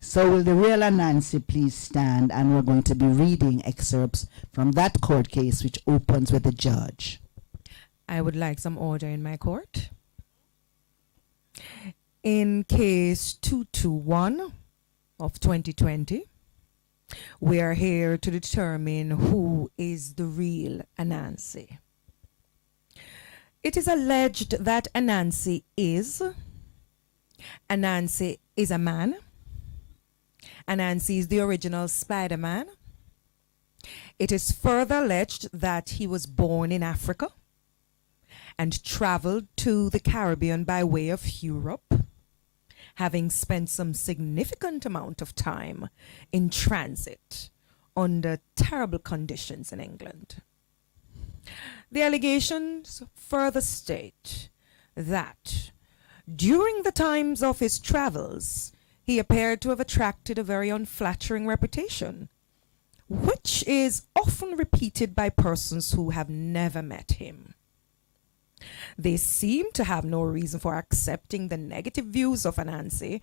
So will the real Anansi please stand, and we're going to be reading excerpts from that court case which opens with the judge. I would like some order in my court. In case 221 of 2020, we are here to determine who is the real Anansi. It is alleged that Anansi is a man. Anansi is the original Spider-Man. It is further alleged that he was born in Africa and traveled to the Caribbean by way of Europe, having spent some significant amount of time in transit under terrible conditions in England. The allegations further state that during the times of his travels, he appeared to have attracted a very unflattering reputation, which is often repeated by persons who have never met him. They seem to have no reason for accepting the negative views of Anansi,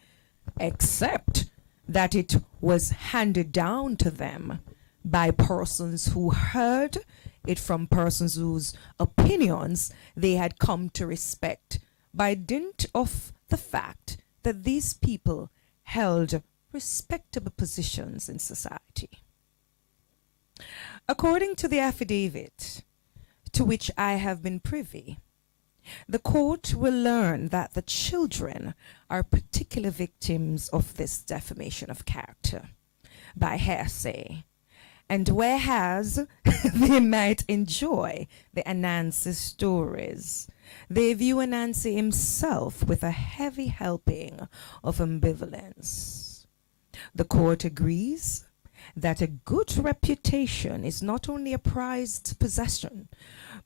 except that it was handed down to them by persons who heard it from persons whose opinions they had come to respect by dint of the fact that these people held respectable positions in society. According to the affidavit to which I have been privy, the court will learn that the children are particular victims of this defamation of character by hearsay, and whereas they might enjoy the Anansi stories, they view Anansi himself with a heavy helping of ambivalence. The court agrees that a good reputation is not only a prized possession,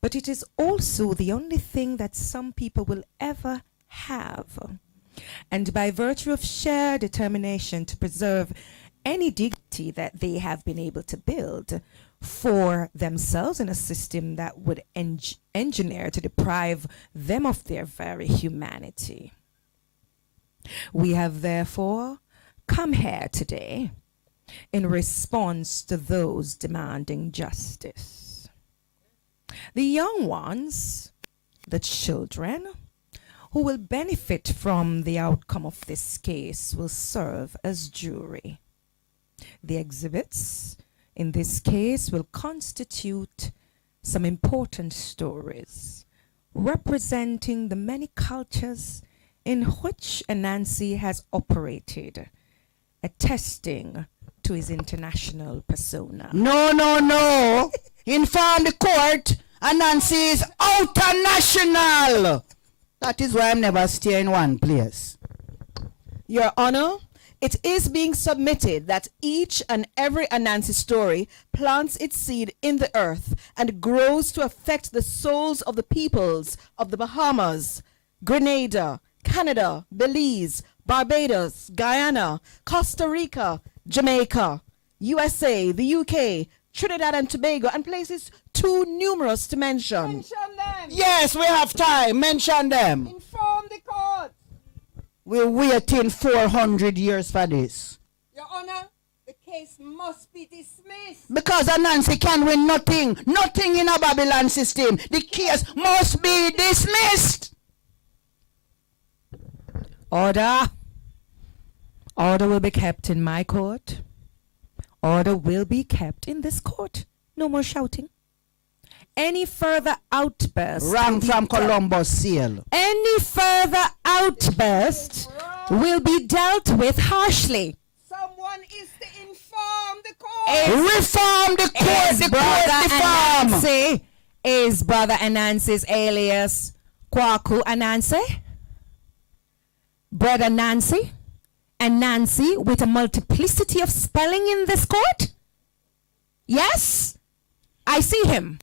but it is also the only thing that some people will ever have. And by virtue of sheer determination to preserve any dignity that they have been able to build for themselves in a system that would engineer to deprive them of their very humanity. We have therefore come here today in response to those demanding justice. The young ones, the children, who will benefit from the outcome of this case will serve as jury. The exhibits in this case will constitute some important stories representing the many cultures in which Anansi has operated, attesting to his international persona. No. Inform the court, Anansi is international. That is why I'm never stay in one place. Your Honor, it is being submitted that each and every Anansi story plants its seed in the earth and grows to affect the souls of the peoples of the Bahamas, Grenada, Canada, Belize, Barbados, Guyana, Costa Rica, Jamaica, USA, the UK, Trinidad and Tobago, and places too numerous to mention. Mention them. Yes, we have time. Mention them. Inform the court. We're waiting 400 years for this. Your Honor, the case must be dismissed. Because Anansi can win nothing. Nothing in a Babylon system. The case must be dismissed. Order. Order will be kept in my court. Order will be kept in this court. No more shouting. Any further outburst. Rang from Columbus Seal. Any further outburst will be dealt with harshly. Someone is to inform the court. Reform the court. The court reform. Is Brother Anansi's alias Kwaku Anansi? Brother Nancy? And Nancy with a multiplicity of spelling in this court? Yes? I see him.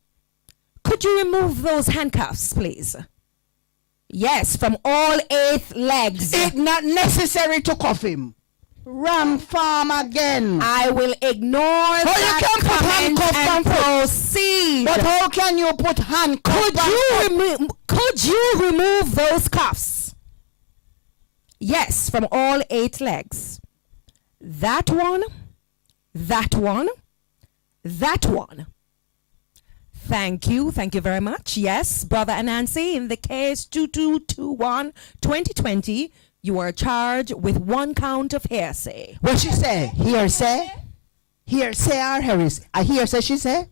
Could you remove those handcuffs, please? Yes, from all 8 legs. It's not necessary to cuff him. Ram farm again. I will ignore that you can put comment handcuffs and on proceed. But how can you put handcuffs Could you remove those cuffs? Yes, from all 8 legs. That one, that one, that one. Thank you very much. Yes, Brother Anansi, in the case 2221-2020, You are charged with 1 count of hearsay. What she say? Hearsay? Hearsay or heresy? A hearsay she say?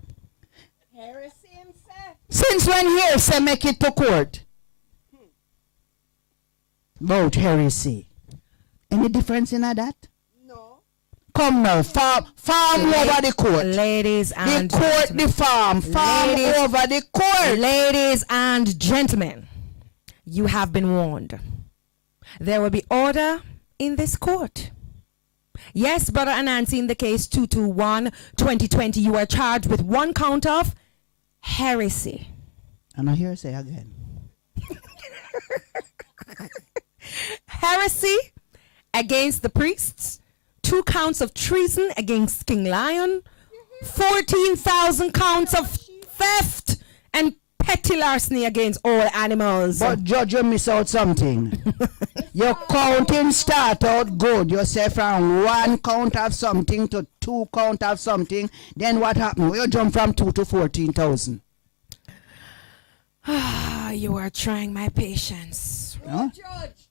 Heresy himself. Since when hearsay make it to court? About heresy. Any difference in that? No. Come now, farm over the court. Ladies and The court, gentlemen. the farm Ladies- over the court. Ladies and gentlemen, you have been warned. There will be order in this court. Yes, Brother Anansi, in the case 221-2020, you are charged with 1 count of heresy. And I hearsay again. Heresy against the priests, 2 counts of treason against King Lion, 14,000 counts of theft and petty larceny against all animals. But judge, you miss out something. Your counting start out good. You say from 1 count of something to 2 count of something. Then what happened? You jump from 2 to 14,000. You are trying my patience. Huh? Judge,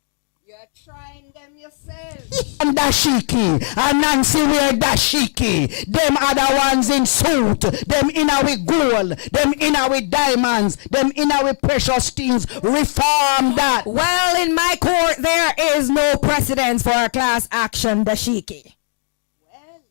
you're trying them yourself. And dashiki, and Nancy wear dashiki. Them other ones in suit. Them inner with gold. Them inner with diamonds. Them inner with precious things. Reform that. Well, in my court, there is no precedence for a class action dashiki. Well,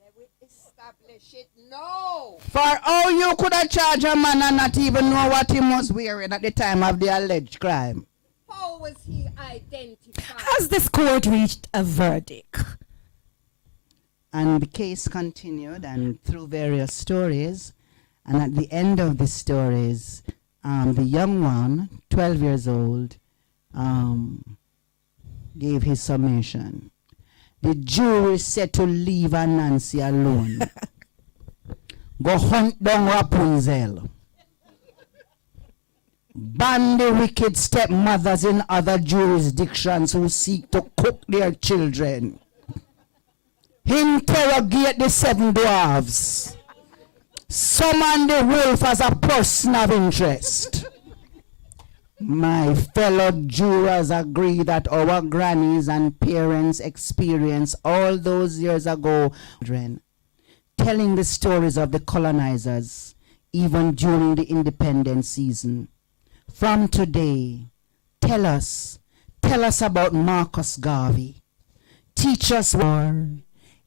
let me establish it now. For how you could have charged a man and not even know what he was wearing at the time of the alleged crime? How was he identified? Has this court reached a verdict? And the case continued and through various stories. And at the end of the stories, the young one, 12 years old, gave his summation. The jury said to leave Nancy alone. Go hunt down Rapunzel. Ban the wicked stepmothers in other jurisdictions who seek to cook their children. Interrogate the 7 dwarves. Summon the wolf as a person of interest. My fellow jurors agree that our grannies and parents experienced all those years ago, telling the stories of the colonizers, even during the independence season. From today, tell us about Marcus Garvey. Teach us more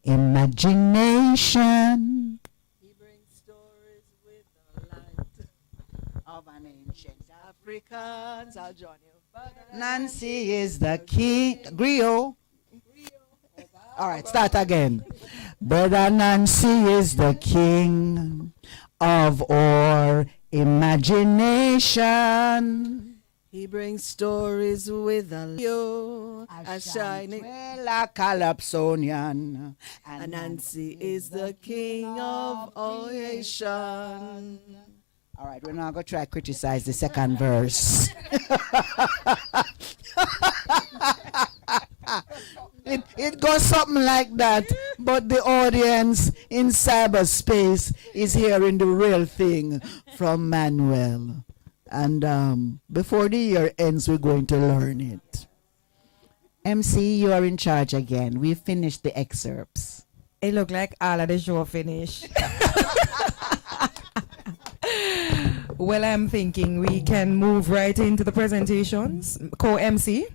imagination. He brings stories with the light of an ancient Africans. I'll join you. Nancy is the king. Griot. All right, start again. Brother Nancy is the king of our imagination. He brings stories with a shining. La Calypsonian. And Nancy is the king of all Haitian. All right, we're now going to try to criticize the second verse. It goes something like that, but the audience in cyberspace is hearing the real thing from Manuel. And before the year ends, we're going to learn it. MC, you are in charge again. We've finished the excerpts. It looked like all of the show finished. Well, I'm thinking we can move right into the presentations. Co-MC?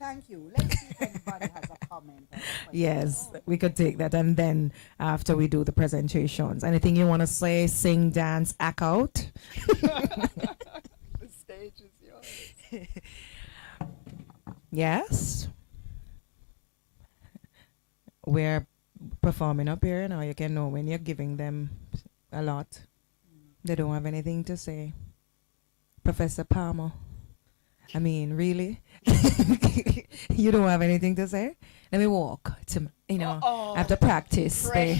Thank you. Let's see if anybody has a comment. Yes, we could take that. And then after we do the presentations, anything you want to say, sing, dance, act out? The stage is yours. Yes. We're performing up here now. You can know when you're giving them a lot. They don't have anything to say. Professor Palmer. I mean, really? You don't have anything to say? Let me walk to, I have to practice. I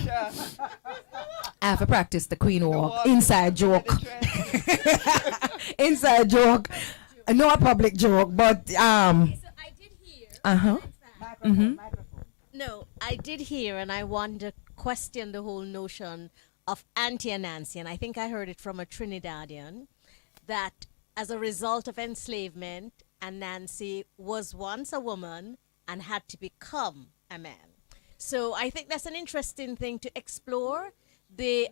have to practice the queen walk. Inside joke. Inside joke. No a public joke, but So I did hear. uh-huh. No, I did hear, and I want to question the whole notion of anti-Anansi, and I think I heard it from a Trinidadian, that as a result of enslavement and Nancy was once a woman and had to become a man. So I think that's an interesting thing to explore, the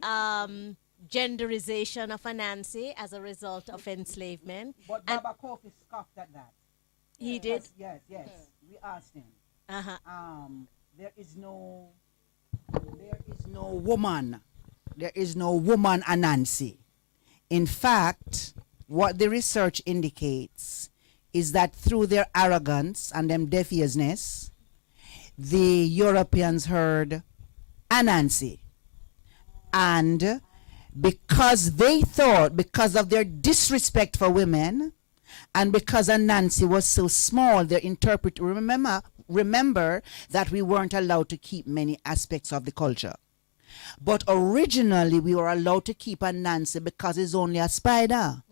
genderization of Anansi as a result of enslavement. But And- Baba Kofi scoffed at that. He did. Yes. We asked him. Uh-huh. There is no woman. There is no woman Anansi. In fact, what the research indicates is that through their arrogance and them deafeasness, the Europeans heard Anansi. And because they thought, because of their disrespect for women, and because Anansi was so small, their interpret remember that we weren't allowed to keep many aspects of the culture. But originally we were allowed to keep Anansi because it's only a spider.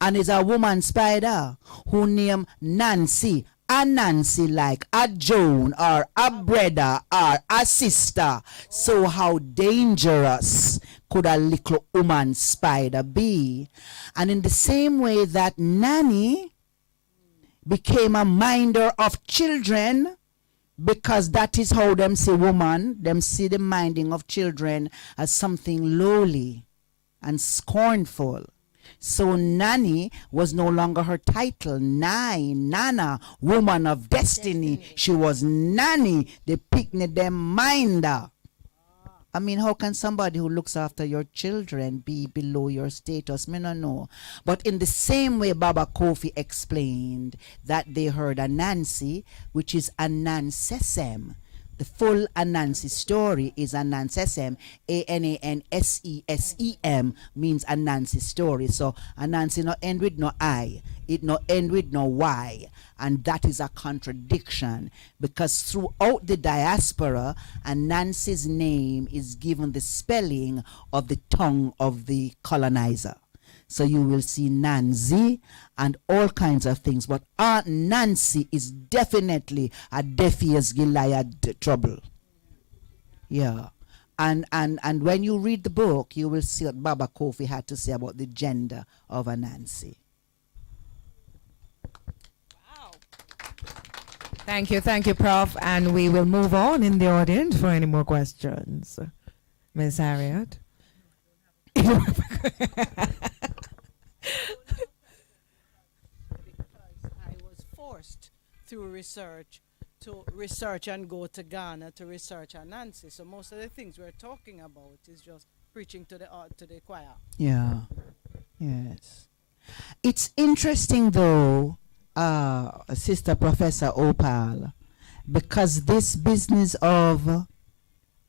And it's a woman spider who named Nancy. A Nancy like a Joan or a brother or a sister. So how dangerous could a little woman spider be? And in the same way that Nanny became a minder of children, because that is how them see woman, them see the minding of children as something lowly and scornful. So Nanny was no longer her title. Nana, woman of destiny. She was Nanny, the picnic them minder. I mean, how can somebody who looks after your children be below your status? Me no know. But in the same way, Baba Kofi explained that they heard Anansi, which is Anansesem. The full Anansi story is Anansesem. Anansesem means Anansi story. So Anansi no end with no I. It no end with no Y. And that is a contradiction, because throughout the diaspora, Anansi's name is given the spelling of the tongue of the colonizer. So you will see Nancy and all kinds of things. But Aunt Nancy is definitely a defias Gilead trouble. Yeah. And when you read the book, you will see what Baba Kofi had to say about the gender of Anansi. Thank you, Prof. And we will move on in the audience for any more questions. Ms. Harriet. I was forced through research to research and go to Ghana to research Anansi. So most of the things we're talking about is just preaching to the choir. Yeah. Yes. It's interesting though, Sister Professor Opal, because this business of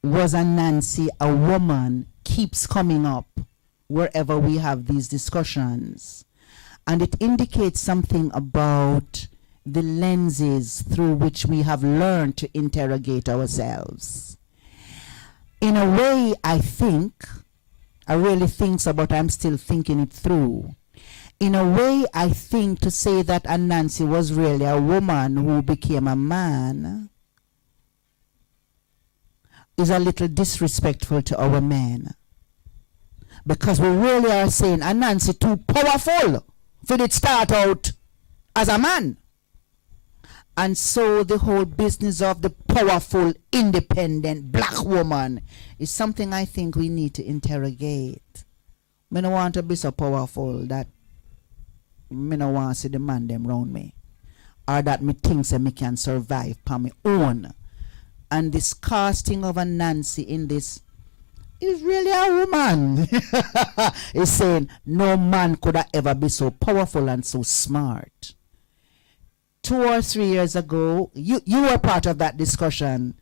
was Anansi a woman keeps coming up wherever we have these discussions. And it indicates something about the lenses through which we have learned to interrogate ourselves. In a way, I really think so, but I'm still thinking it through. In a way, I think to say that Anansi was really a woman who became a man is a little disrespectful to our men. Because we really are saying Anansi too powerful for it start out as a man. And so the whole business of the powerful, independent black woman is something I think we need to interrogate. I don't want to be so powerful that I don't want to see the man them round me. Or that me think that me can survive by my own. And this casting of Anansi in this is really a woman. Is saying no man could have ever be so powerful and so smart. 2 or 3 years ago, you were part of that discussion,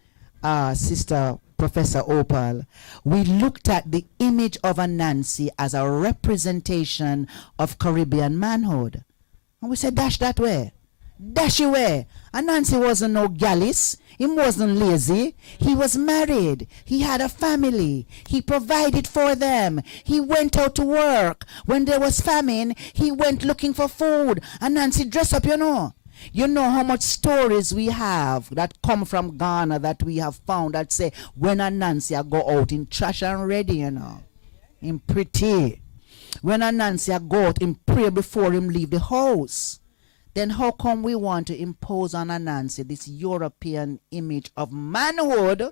Sister Professor Opal. We looked at the image of Anansi as a representation of Caribbean manhood. And we said, dash that way. Dash away. Anansi wasn't no gallus. He wasn't lazy. He was married. He had a family. He provided for them. He went out to work. When there was famine, he went looking for food. Anansi dressed up, you know. You know how much stories we have that come from Ghana that we have found that say when Anansi go out in trash and ready, you know, in pretty. When Anansi go out in pray before him leave the house. then how come we want to impose on Anansi this European image of manhood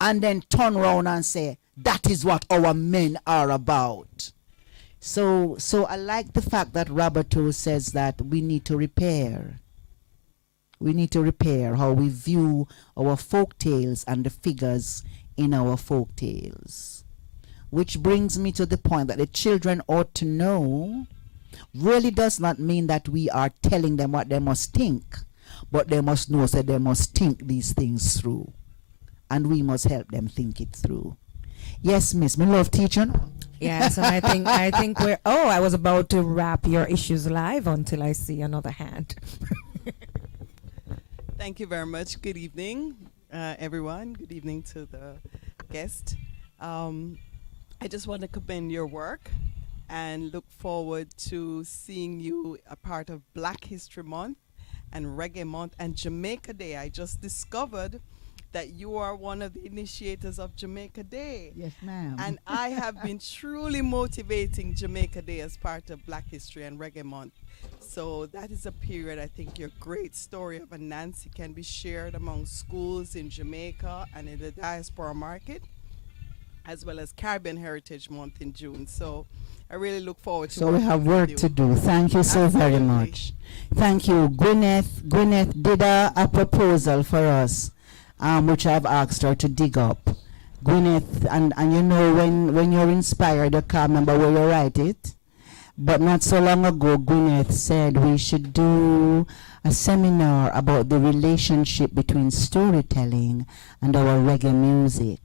and then turn around and say, that is what our men are about? So I like the fact that Roberto says that we need to repair. We need to repair how we view our folk tales and the figures in our folk tales. Which brings me to the point that the children ought to know really does not mean that we are telling them what they must think, but they must know that they must think these things through. And we must help them think it through. Yes, miss, me love teaching. Yes, and I think we're. Oh, I was about to wrap your issues live until I see another hand. Thank you very much. Good evening, everyone. Good evening to the guest. I just want to commend your work and look forward to seeing you a part of Black History Month and Reggae Month and Jamaica Day. I just discovered that you are one of the initiators of Jamaica Day. Yes, ma'am. And I have been truly motivating Jamaica Day as part of Black History and Reggae Month. So that is a period I think your great story of Anansi can be shared among schools in Jamaica and in the diaspora market, as well as Caribbean Heritage Month in June. So I really look forward to So we working have with work you. to do. Thank you so very Absolutely. much. Thank you. Gwyneth did a proposal for us, which I've asked her to dig up. Gwyneth, and you know when you're inspired, you can't remember where you write it. But not so long ago, Gwyneth said we should do a seminar about the relationship between storytelling and our reggae music.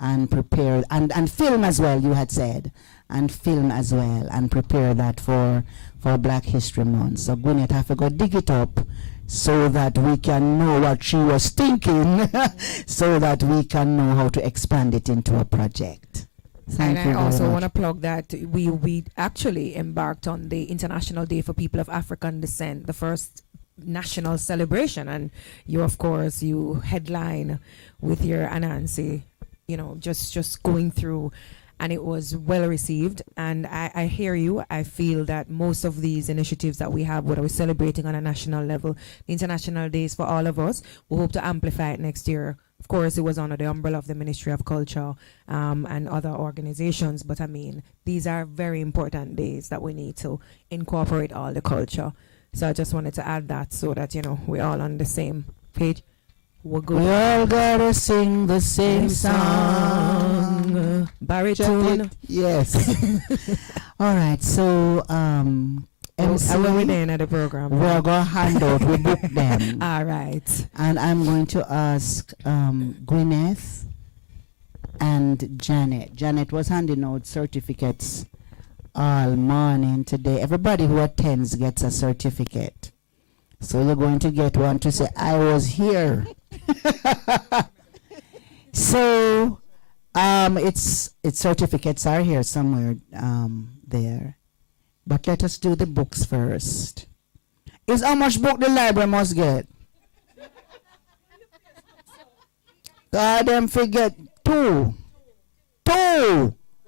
And prepare, and film as well, you had said. And film as well, and prepare that for Black History Month. So Gwyneth have to go dig it up so that we can know what she was thinking, so that we can know how to expand it into a project. Thank And you I very also much. want to plug that we actually embarked on the International Day for People of African Descent, the first national celebration, and you, of course, you headline with your Anansi, you know, just going through, and it was well received. And I hear you. I feel that most of these initiatives that we have, what are we celebrating on a national level, the International Days for all of us, we hope to amplify it next year. Of course, it was under the umbrella of the Ministry of Culture and other organizations. But I mean, these are very important days that we need to incorporate all the culture. So I just wanted to add that so that, you know, we're all on the same page. We're good. We all gotta sing the same song. Baritone. Yes. All right. So, MC, Are we there in the program? we're gonna hand out. We book them. All right. And I'm going to ask Gwyneth and Janet. Janet was handing out certificates all morning today. Everybody who attends gets a certificate. So you're going to get one to say, I was here. So it's certificates are here somewhere there. But let us do the books first. Is how much book the library must get? God, them forget two.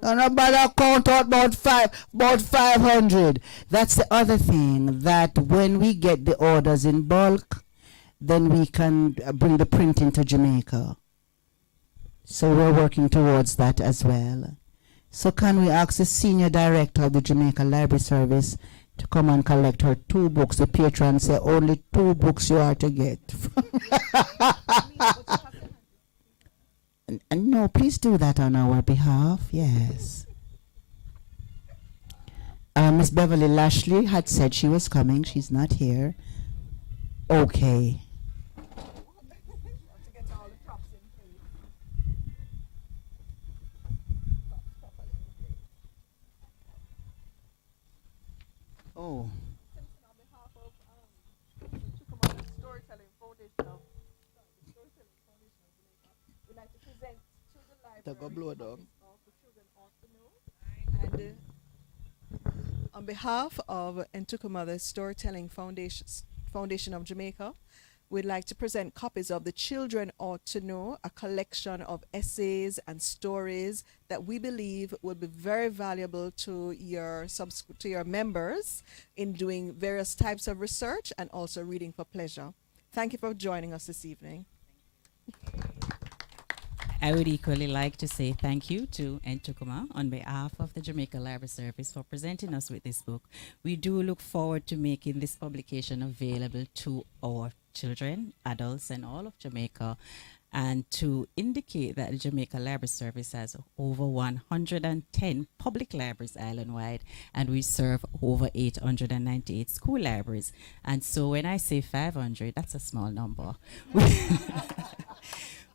And nobody count out about 500. That's the other thing, that when we get the orders in bulk, then we can bring the printing to Jamaica. So we're working towards that as well. So can we ask the senior director of the Jamaica Library Service to come and collect her 2 books? The patron say only 2 books you are to get. And no, please do that on our behalf. Yes. Miss Beverly Lashley had said she was coming. She's not here. Okay. Oh. And on behalf of Ntukumada Storytelling Foundation of Jamaica, we'd like to present copies of The Children Ought to Know, a collection of essays and stories that we believe will be very valuable to your members in doing various types of research and also reading for pleasure. Thank you for joining us this evening. I would equally like to say thank you to Ntukuma on behalf of the Jamaica Library Service for presenting us with this book. We do look forward to making this publication available to our children, adults, and all of Jamaica, and to indicate that the Jamaica Library Service has over 110 public libraries island-wide, and we serve over 898 school libraries. And so when I say 500, that's a small number.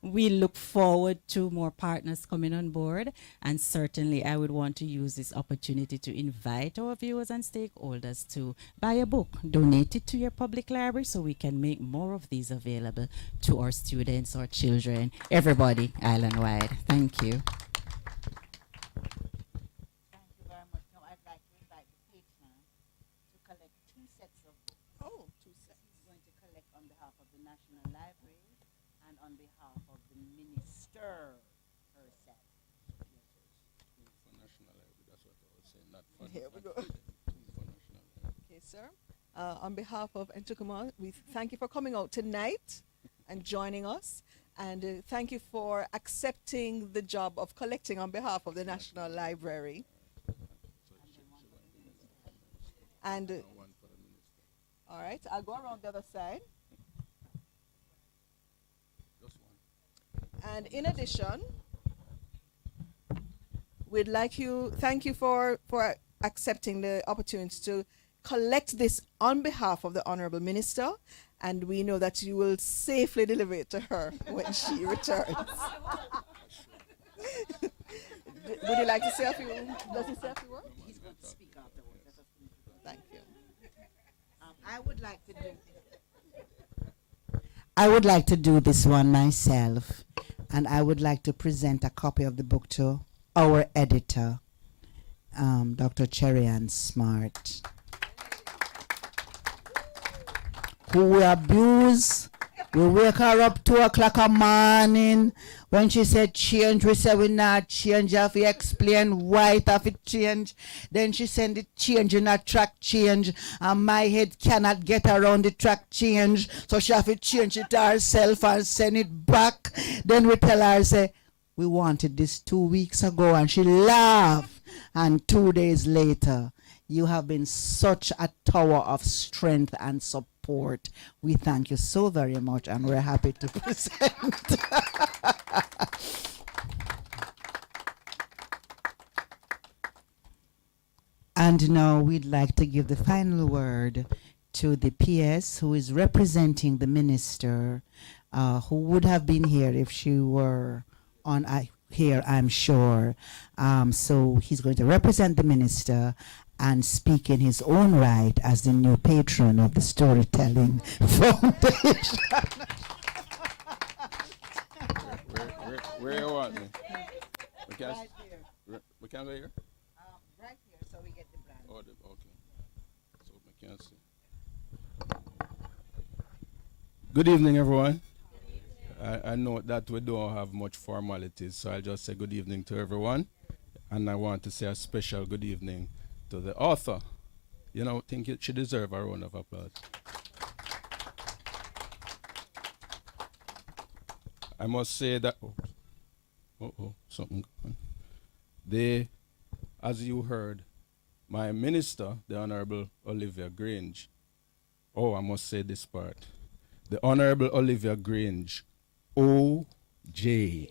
We look forward to more partners coming on board, and certainly I would want to use this opportunity to invite our viewers and stakeholders to buy a book, donate it to your public library so we can make more of these available to our students, our children, everybody island-wide. Thank you. Thank you very much. Now I'd like to invite the patron to collect 2 sets of books. Oh, 2 sets. He's going to collect on behalf of the National Library and on behalf of the minister herself. Here we go. Okay, sir. On behalf of Ntukuma, we thank you for coming out tonight and joining us. And thank you for accepting the job of collecting on behalf of the National Library. And all right, I'll go around the other side. And in addition, we'd like you, thank you for accepting the opportunity to collect this on behalf of the Honorable Minister, and we know that you will safely deliver it to her when she returns. Would you like to say a few, does he say a few words? He's going to speak afterwards. Thank you. I would like to do this one myself, and I would like to present a copy of the book to our editor, Dr. Cherry Ann Smart, who we abuse. We wake her up 2 o'clock a morning. When she said change, we said we not change. Have to explain why it have to change. Then she send the change in a track change, and my head cannot get around the track change, so she have to change it herself and send it back. Then we tell her, say, we wanted this 2 weeks ago, and she laughed. And 2 days later, you have been such a tower of strength and support. We thank you so very much, and we're happy to present. And now we'd like to give the final word to the PS, who is representing the minister, who would have been here if she were on here, I'm sure. So he's going to represent the minister and speak in his own right as the new patron of the Storytelling Foundation. Where you want me? We can, Right here. we can go here? Right here, so we get the brand. Oh, okay. So we can see. Good evening, everyone. I know that we don't have much formalities, so I'll just say good evening to everyone. And I want to say a special good evening to the author. You know, I think she deserves a round of applause. I must say that, something. They, as you heard, my minister, the Honorable Olivia Grange. Oh, I must say this part. The Honorable Olivia Grange, OJ,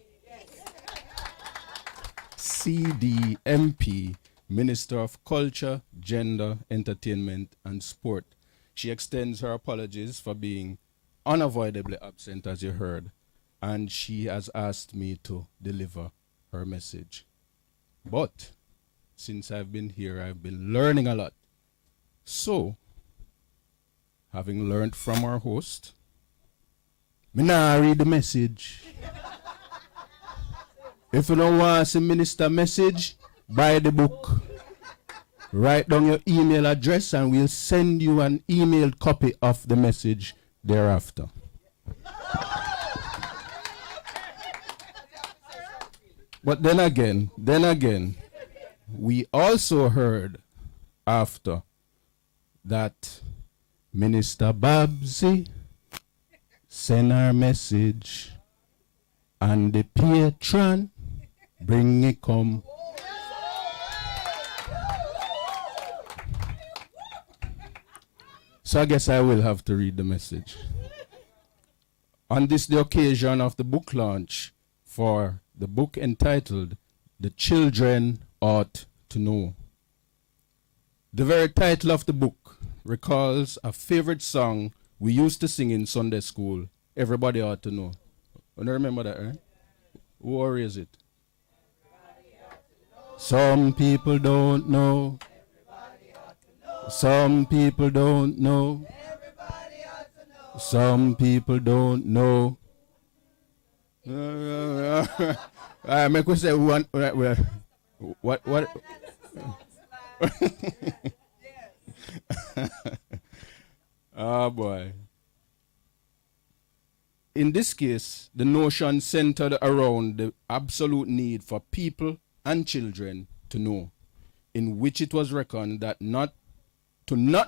CDMP, Minister of Culture, Gender, Entertainment and Sport. She extends her apologies for being unavoidably absent, as you heard, and she has asked me to deliver her message. But since I've been here, I've been learning a lot. So, having learned from our host, me nah read the message. If you don't want to see minister message, buy the book. Write down your email address and we'll send you an emailed copy of the message thereafter. But then again, we also heard after that Minister Babsy send our message and the patron bring it come. So I guess I will have to read the message. On this, the occasion of the book launch for the book entitled The Children Ought to Know. The very title of the book recalls a favorite song we used to sing in Sunday school. Everybody ought to know. You remember that, right? Who is it? Some people don't know. Some people don't know. Some people don't know. I make we say one. What? Oh boy. In this case, the notion centered around the absolute need for people and children to know, in which it was reckoned that not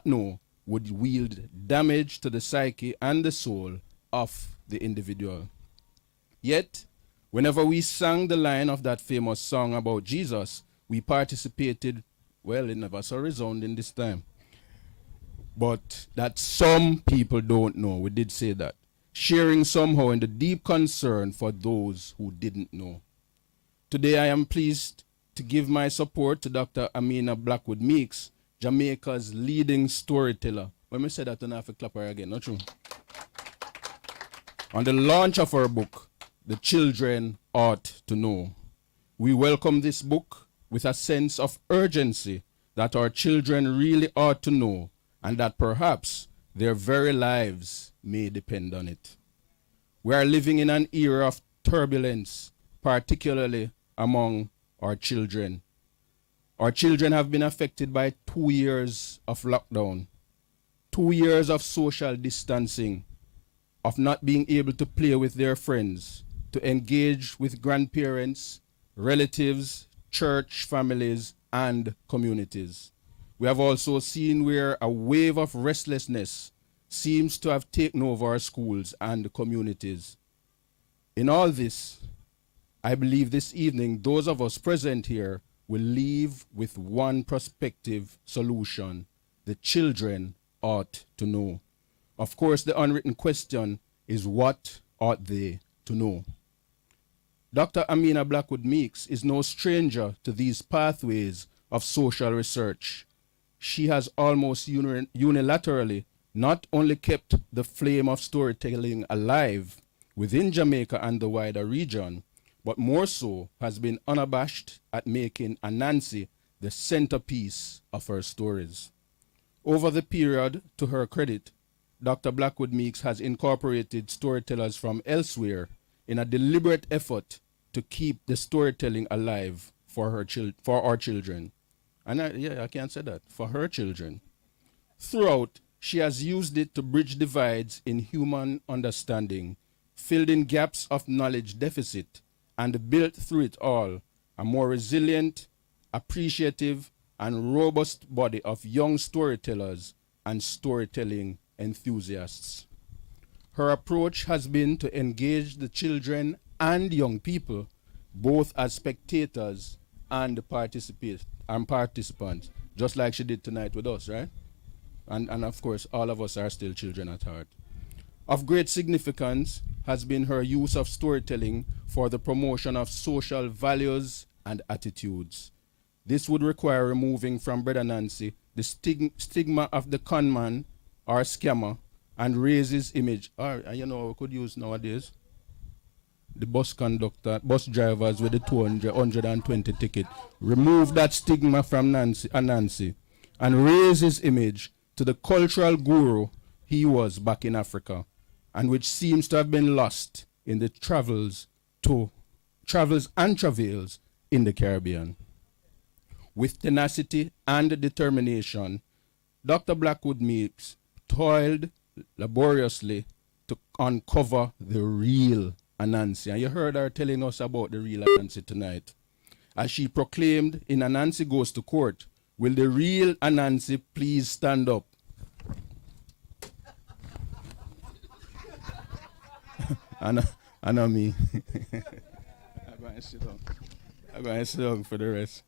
know would wield damage to the psyche and the soul of the individual. Yet, whenever we sang the line of that famous song about Jesus, we participated, well, it never so resounding this time. But that some people don't know, we did say that, sharing somehow in the deep concern for those who didn't know. Today I am pleased to give my support to Dr. Amina Blackwood Meeks, Jamaica's leading storyteller. When we say that, I don't have to clap her again, not true? On the launch of her book, The Children Ought to Know. We welcome this book with a sense of urgency that our children really ought to know, and that perhaps their very lives may depend on it. We are living in an era of turbulence, particularly among our children. Our children have been affected by 2 years of lockdown, 2 years of social distancing, of not being able to play with their friends, to engage with grandparents, relatives, church families, and communities. We have also seen where a wave of restlessness seems to have taken over our schools and communities. In all this, I believe this evening those of us present here will leave with one prospective solution: the children ought to know. Of course, the unwritten question is, what ought they to know? Dr. Amina Blackwood Meeks is no stranger to these pathways of social research. She has almost unilaterally not only kept the flame of storytelling alive within Jamaica and the wider region, but more so has been unabashed at making Anansi the centerpiece of her stories. Over the period, to her credit, Dr. Blackwood Meeks has incorporated storytellers from elsewhere in a deliberate effort to keep the storytelling alive for our children. And I can't say that, for her children. Throughout, she has used it to bridge divides in human understanding, filled in gaps of knowledge deficit, and built through it all a more resilient, appreciative, and robust body of young storytellers and storytelling enthusiasts. Her approach has been to engage the children and young people, both as spectators and participants, just like she did tonight with us, right? And of course, all of us are still children at heart. Of great significance has been her use of storytelling for the promotion of social values and attitudes. This would require removing from Brother Nancy the stigma of the conman or scammer and raise his image. Or, we could use nowadays the bus conductor, bus drivers with the 120 ticket. Remove that stigma from Nancy and raise his image to the cultural guru he was back in Africa, and which seems to have been lost in the travels and travails in the Caribbean. With tenacity and determination, Dr. Blackwood Meeks toiled laboriously to uncover the real Anansi. And you heard her telling us about the real Anansi tonight. As she proclaimed in Anansi Goes to Court, will the real Anansi please stand up? Anna me. I'm going to sit down. I'm going to sit down for the rest.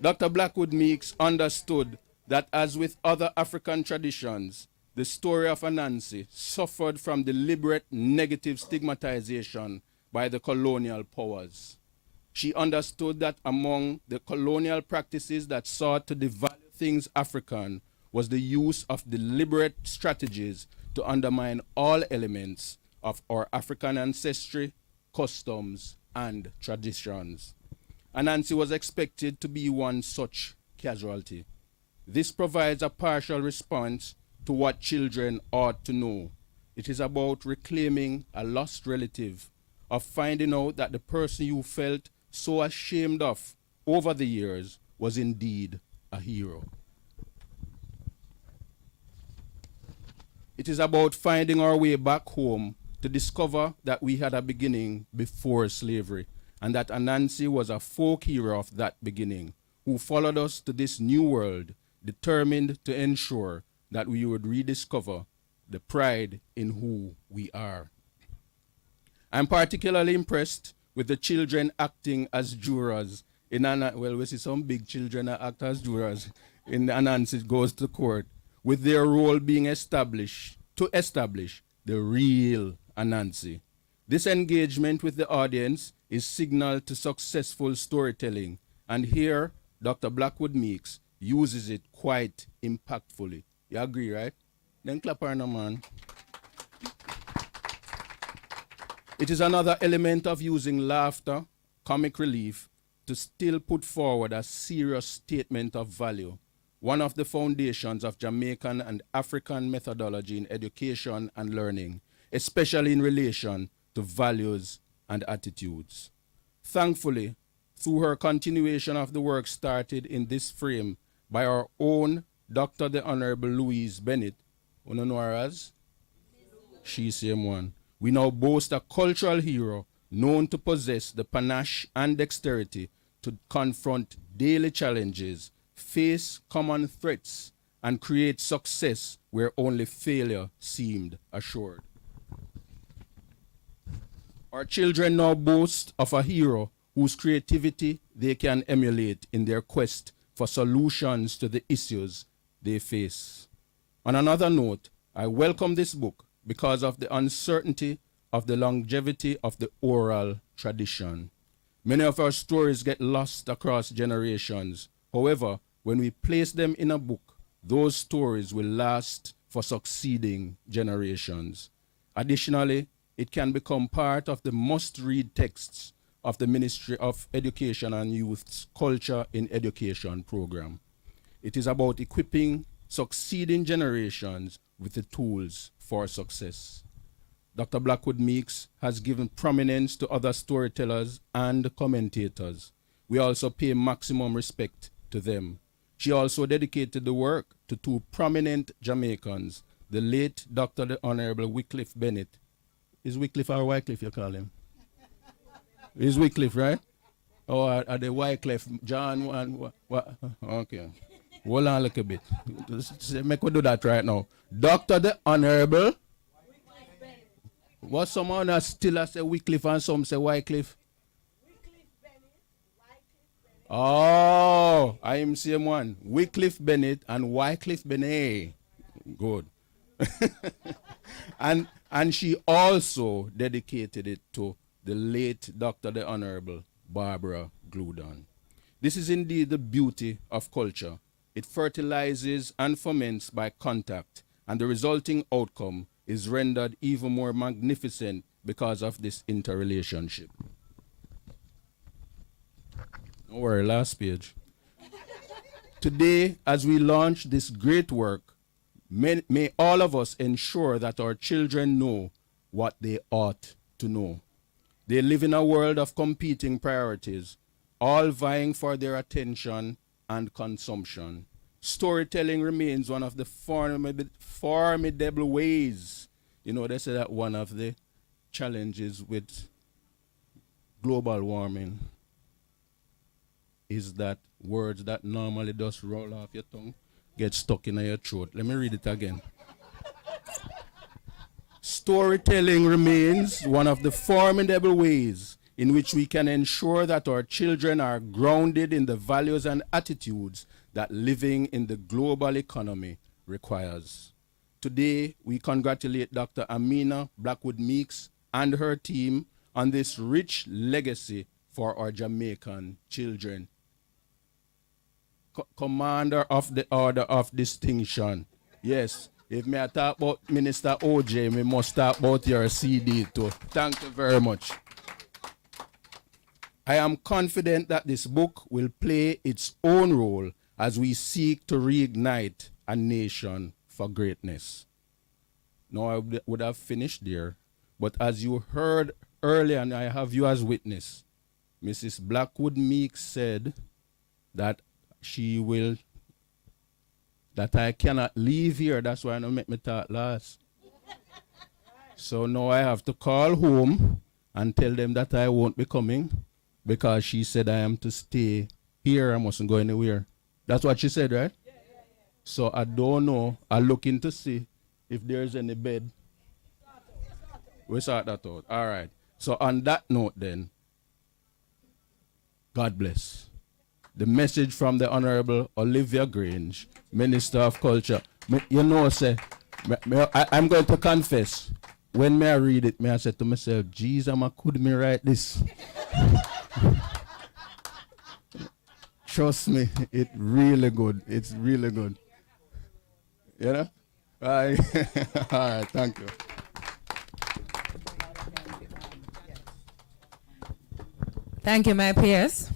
Dr. Blackwood Meeks understood that, as with other African traditions, the story of Anansi suffered from deliberate negative stigmatization by the colonial powers. She understood that among the colonial practices that sought to devalue things African was the use of deliberate strategies to undermine all elements of our African ancestry, customs, and traditions. Anansi was expected to be one such casualty. This provides a partial response to what children ought to know. It is about reclaiming a lost relative, of finding out that the person you felt so ashamed of over the years was indeed a hero. It is about finding our way back home to discover that we had a beginning before slavery, and that Anansi was a folk hero of that beginning, who followed us to this new world, determined to ensure that we would rediscover the pride in who we are. I'm particularly impressed with the children acting as jurors in we see some big children act as jurors in Anansi Goes to Court, with their role being established to establish the real Anansi. This engagement with the audience is signal to successful storytelling, and here Dr. Blackwood Meeks uses it quite impactfully. You agree, right? Then clap her no, man. It is another element of using laughter, comic relief, to still put forward a serious statement of value, one of the foundations of Jamaican and African methodology in education and learning, especially in relation to values and attitudes. Thankfully, through her continuation of the work started in this frame by our own Dr. the Honorable Louise Bennett, you know her as? She's same one. We now boast a cultural hero known to possess the panache and dexterity to confront daily challenges, face common threats, and create success where only failure seemed assured. Our children now boast of a hero whose creativity they can emulate in their quest for solutions to the issues they face. On another note, I welcome this book because of the uncertainty of the longevity of the oral tradition. Many of our stories get lost across generations. However, when we place them in a book, those stories will last for succeeding generations. Additionally, it can become part of the must-read texts of the Ministry of Education and Youth's Culture in Education program. It is about equipping succeeding generations with the tools for success. Dr. Blackwood Meeks has given prominence to other storytellers and commentators. We also pay maximum respect to them. She also dedicated the work to two prominent Jamaicans, the late Dr. the Honorable Wycliffe Bennett. Is Wycliffe or Wycliffe you call him? Is Wycliffe, right? Or are the Wycliffe, John one? What? Okay. Hold on a little bit. Make we do that right now. Dr. the Honorable. What someone has still say Wycliffe and some say Wycliffe? Oh, I am same one. Wycliffe Bennett and Wycliffe Bennett. Good. and she also dedicated it to the late Dr. the Honorable Barbara Gludon. This is indeed the beauty of culture. It fertilizes and foments by contact, and the resulting outcome is rendered even more magnificent because of this interrelationship. Don't worry, last page. Today, as we launch this great work, may all of us ensure that our children know what they ought to know. They live in a world of competing priorities, all vying for their attention and consumption. Storytelling remains one of the formidable ways You know, they say that one of the challenges with global warming is that words that normally just roll off your tongue get stuck in your throat. Let me read it again. Storytelling remains one of the formidable ways in which we can ensure that our children are grounded in the values and attitudes that living in the global economy requires. Today, we congratulate Dr. Amina Blackwood Meeks and her team on this rich legacy for our Jamaican children. Commander of the Order of Distinction. Yes, if me I talk about Minister OJ, we must talk about your CD too. Thank you very much. I am confident that this book will play its own role as we seek to reignite a nation for greatness. Now, I would have finished there, but as you heard earlier, and I have you as witness, Mrs. Blackwood Meeks said that that I cannot leave here. That's why I don't make me talk last. So now I have to call home and tell them that I won't be coming because she said I am to stay here. I mustn't go anywhere. That's what she said, right? So I don't know. I'm looking to see if there's any bed. We sort that out. All right. So on that note then, God bless. The message from the Honorable Olivia Grange, Minister of Culture. You know, say, I'm going to confess. When I read it, I said to myself, Jesus, could me write this? Trust me, it's really good. It's really good. You know? All right, all right, thank you. Thank you, my peers.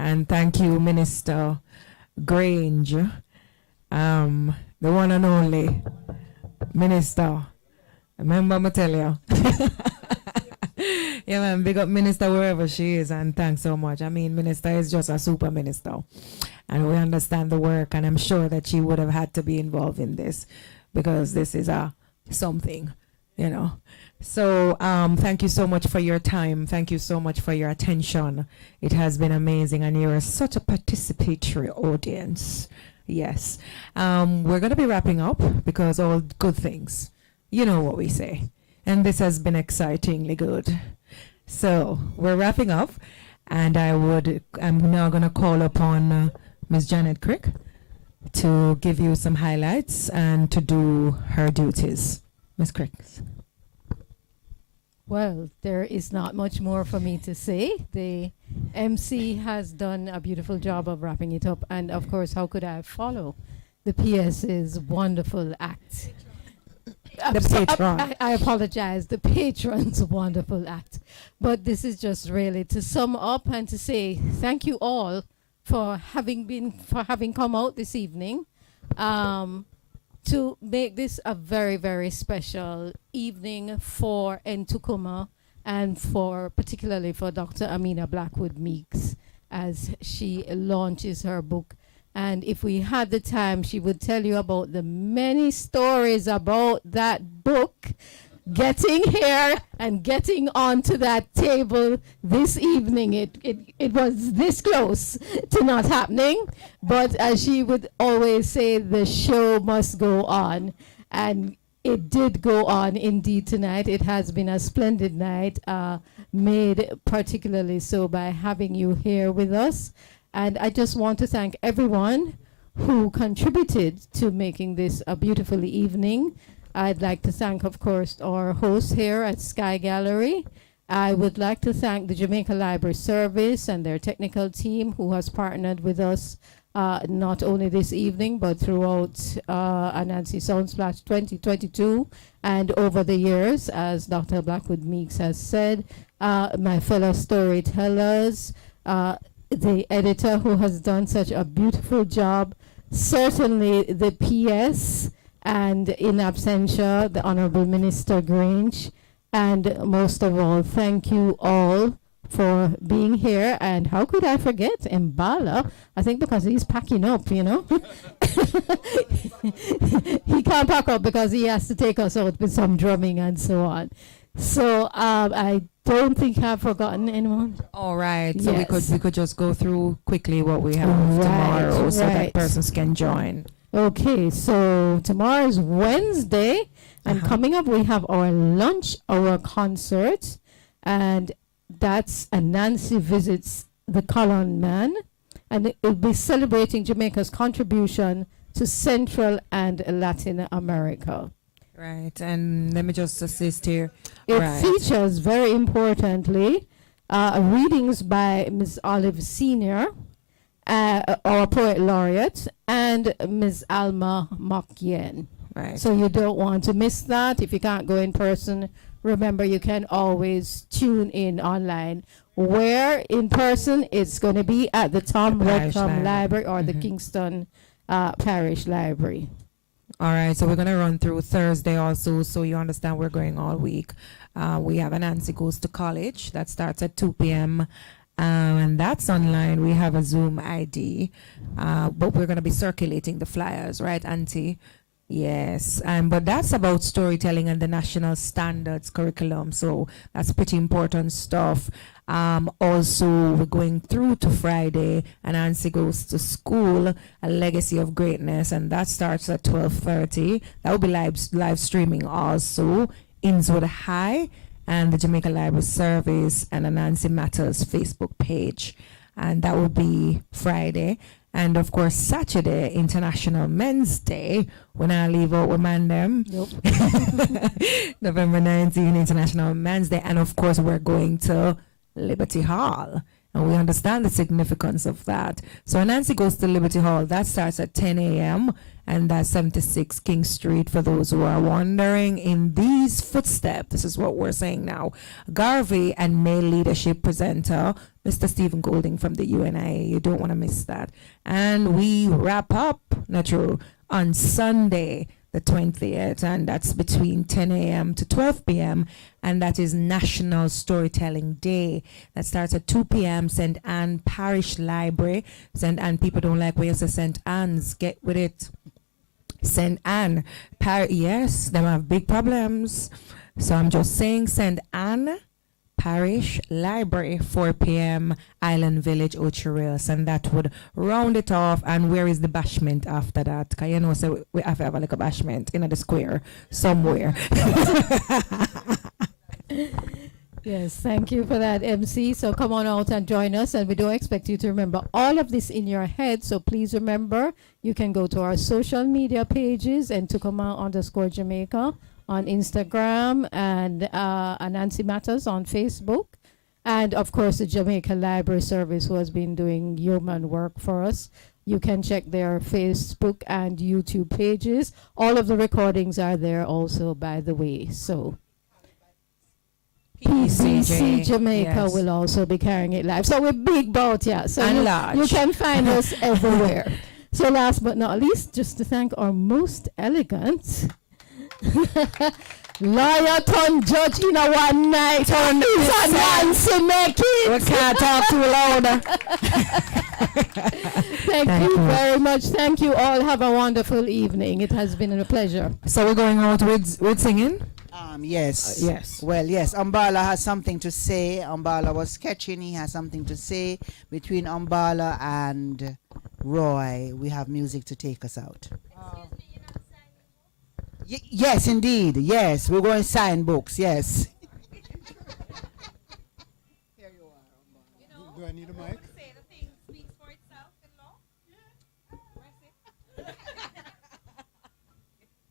And thank you, Minister Grange, the one and only Minister. Remember me tell you. Yeah, man, big up Minister wherever she is, and thanks so much. I mean, Minister is just a super minister, and we understand the work, and I'm sure that she would have had to be involved in this because this is a something, you know. So thank you so much for your time. Thank you so much for your attention. It has been amazing, and you're such a participatory audience. Yes. We're going to be wrapping up because all good things, you know what we say. And this has been excitingly good. So we're wrapping up, and I'm now going to call upon Ms. Janet Crick to give you some highlights and to do her duties. Ms. Crick. Well, there is not much more for me to say. The MC has done a beautiful job of wrapping it up. And of course, how could I follow the PS's wonderful act? The patron. I apologize. The patron's wonderful act. But this is just really to sum up and to say thank you all for having come out this evening. To make this a very, very special evening for Ntukuma and particularly for Dr. Amina Blackwood Meeks as she launches her book. And if we had the time, she would tell you about the many stories about that book getting here and getting onto that table this evening. It was this close to not happening, but as she would always say, the show must go on, and it did go on indeed tonight. It has been a splendid night, made particularly so by having you here with us. And I just want to thank everyone who contributed to making this a beautiful evening. I'd like to thank, of course, our hosts here at Sky Gallery. I would like to thank the Jamaica Library Service and their technical team who has partnered with us not only this evening, but throughout Anansi Soundsplash 2022 and over the years, as Dr. Blackwood Meeks has said, my fellow storytellers, the editor who has done such a beautiful job, certainly the PS, and in absentia, the Honorable Minister Grange. And most of all, thank you all for being here. And how could I forget Mbala? I think because he's packing up, you know. he can't pack up because he has to take us out with some drumming and so on. So I don't think I've forgotten anyone. All right. So Yes. we could just go through quickly what we have Right, tomorrow so that right. persons can join. Okay, so tomorrow is Wednesday, and coming up we have our lunch hour concert, and that's Nancy Visits the Colon Man, and it'll be celebrating Jamaica's contribution to Central and Latin America. Right. And let me just assist here. It Right. features, very importantly, readings by Ms. Olive Senior, our poet laureate, and Ms. Alma Mokyen. Right. So you don't want to miss that. If you can't go in person, remember you can always tune in online. Where in person, it's going to be at the Tom Parish Redcom Library. Library or the Kingston Parish Library. All right, so we're going to run through Thursday also, so you understand we're going all week. We have a Nancy Goes to College that starts at 2 p.m. And that's online. We have a Zoom ID, but we're going to be circulating the flyers, right, Auntie? Yes, but that's about storytelling and the national standards curriculum, so that's pretty important stuff. Also, we're going through to Friday, and Nancy Goes to School, a legacy of greatness, and that starts at 12:30. That will be live streaming also. Innswood High and the Jamaica Library Service and a Nancy Matters Facebook page, and that will be Friday. And of course, Saturday, International Men's Day. When I leave out with man them. Nope. November 19, International Men's Day. And of course, we're going to Liberty Hall. And we understand the significance of that. So Nancy Goes to Liberty Hall. That starts at 10 a.m. And that's 76 King Street for those who are wondering. In these footsteps, this is what we're saying now. Garvey and male leadership presenter, Mr. Stephen Golding from the UNIA. You don't want to miss that. And we wrap up, not true, on Sunday, the 20th, and that's between 10 a.m. to 12 p.m. And that is National Storytelling Day. That starts at 2 p.m. St. Anne Parish Library. St. Anne people don't like where you say St. Anne's. Get with it. St. Anne yes, them have big problems. So I'm just saying St. Anne Parish Library, 4 p.m. Island Village, Ocho-Rios, and that would round it off. And where is the bashment after that? Because you know, so we have to have like a bashment in the square somewhere. Yes, thank you for that, MC. So come on out and join us, and we don't expect you to remember all of this in your head. So please remember, you can go to our social media pages and Tukuma_Jamaica on Instagram and Nancy Matters on Facebook. And of course, the Jamaica Library Service, who has been doing yeoman work for us. You can check their Facebook and YouTube pages. All of the recordings are there also, by the way. So PCC Jamaica yes. will also be carrying it live. So we're big bout, yeah. So And you large. can find us everywhere. So last but not least, just to thank our most elegant lawyer turned judge in a one night. Nancy make it. We can't talk too loud. Thank you very much. Thank you all. Have a wonderful evening. It has been a pleasure. So we're going out with singing? Yes. Yes. Well, yes. Umbala has something to say. Umbala was sketching. He has something to say. Between Umbala and Roy, we have music to take us out. Yes, indeed. Yes, we're going to sign books. Yes. Do I need a mic?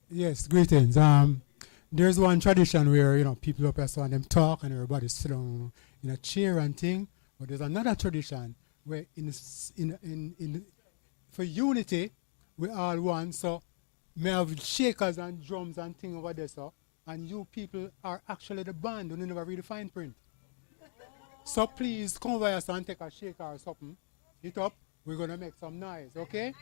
Yes, greetings. There's one tradition where people up here so and them talk and everybody sit down in a chair and thing. But there's another tradition where for unity we all one. So may have shakers and drums and thing over there, so and you people are actually the band who never read the fine print. So please come over here so and take a shaker or something. Hit up. We're gonna make some noise, okay?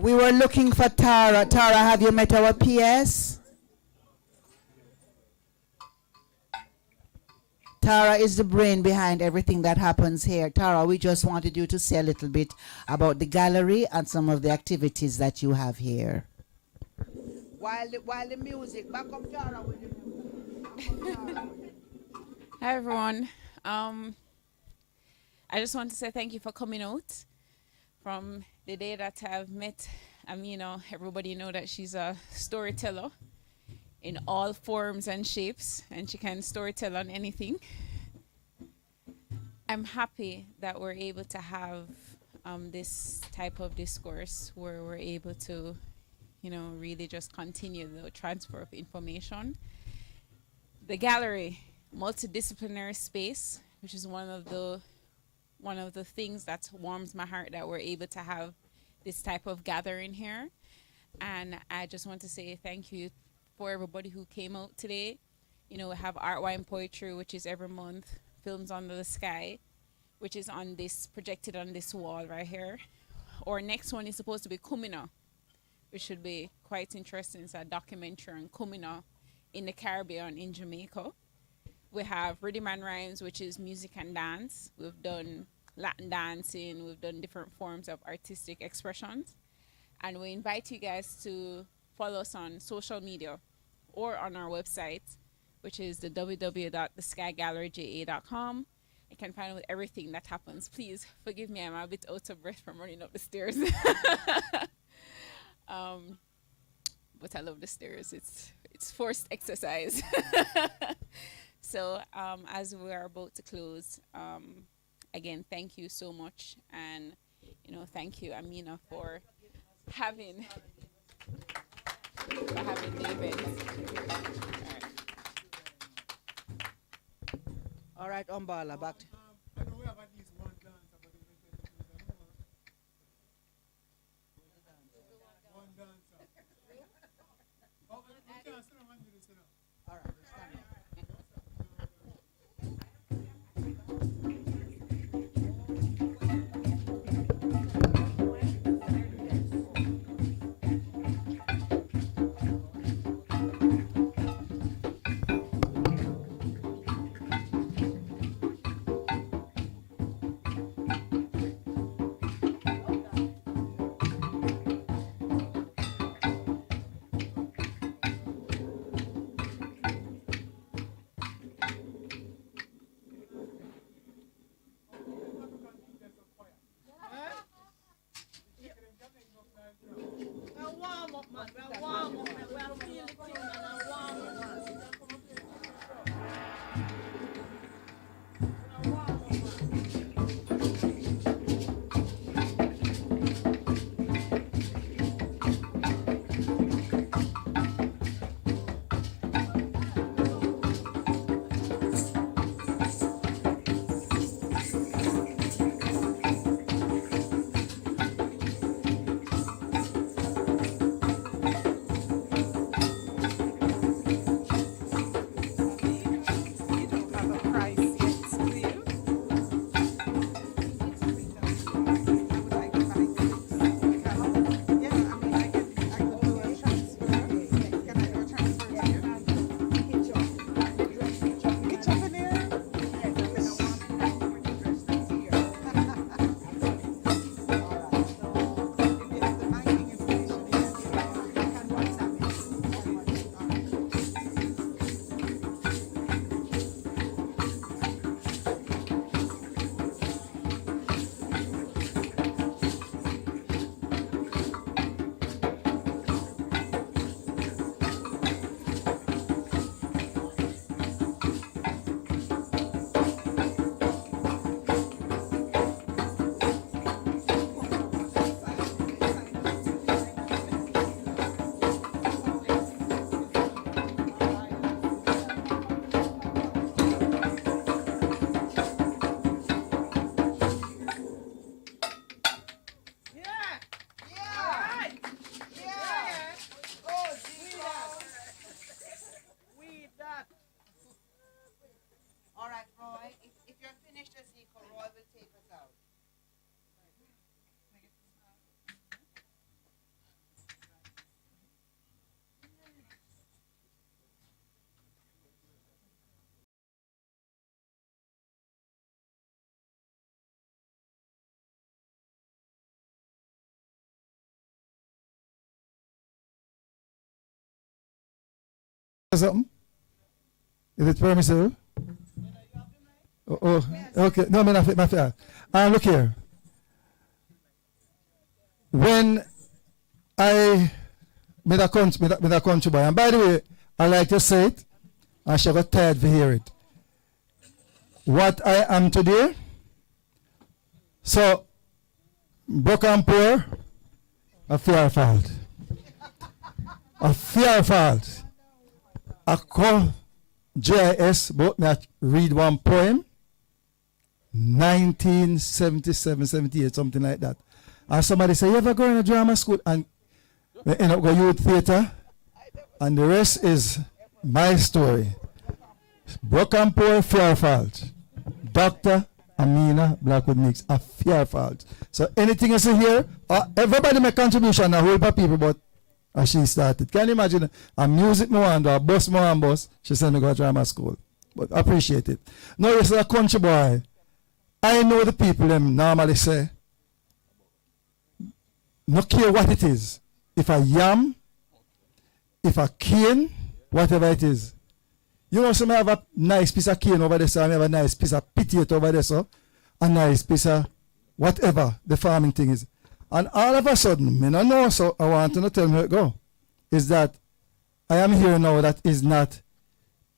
We were looking for Tara. Tara, have you met our PS? Tara is the brain behind everything that happens here. Tara, we just wanted you to say a little bit about the gallery and some of the activities that you have here. While the music, back up Tara with the music. Hi everyone. I just want to say thank you for coming out. From the day that I've met Amina, everybody know that she's a storyteller in all forms and shapes, and she can storytell on anything. I'm happy that we're able to have this type of discourse where we're able to, really just continue the transfer of information. The gallery, multidisciplinary space, which is one of the things that warms my heart that we're able to have this type of gathering here. And I just want to say thank you for everybody who came out today. We have Art, Wine, Poetry, which is every month. Films Under the Sky, which is projected on this wall right here. Our next one is supposed to be Kumina, which should be quite interesting. It's a documentary on Kumina in the Caribbean in Jamaica. We have Rhythm and Rhymes, which is music and dance. We've done Latin dancing. We've done different forms of artistic expressions. And we invite you guys to follow us on social media or on our website, which is the www.theskygalleryja.com. You can find out everything that happens. Please forgive me, I'm a bit out of breath from running up the stairs. But I love the stairs. It's forced exercise. So as we are about to close, again, thank you so much. And, thank you, Amina, for having the event. All right, Umbala, back to something? Is it permissible? Okay. No, my fair. Look here. When I made a country boy, and by the way, I like to say it, and she got tired to hear it. What I am today, so broke and poor, a fair fault. A fair fault. I call JIS, but me read one poem, 1977, 78, something like that. And somebody say, you ever go in a drama school? And we end up going youth theater. And the rest is my story. Broke and poor, fair fault. Dr. Amina Blackwood Mix, a fair fault. So anything you see here, everybody make contribution, a whole heap of people, but as she started. Can you imagine a music more and a bus more and bus? She said to go to drama school. But I appreciate it. No, it's a country boy. I know the people them normally say, no care what it is. If a yam, if a cane, whatever it is. You know, some have a nice piece of cane over there, so I have a nice piece of potato over there, so a nice piece of whatever the farming thing is. And all of a sudden, me no know, so I want to tell me how it go. Is that I am here now that is not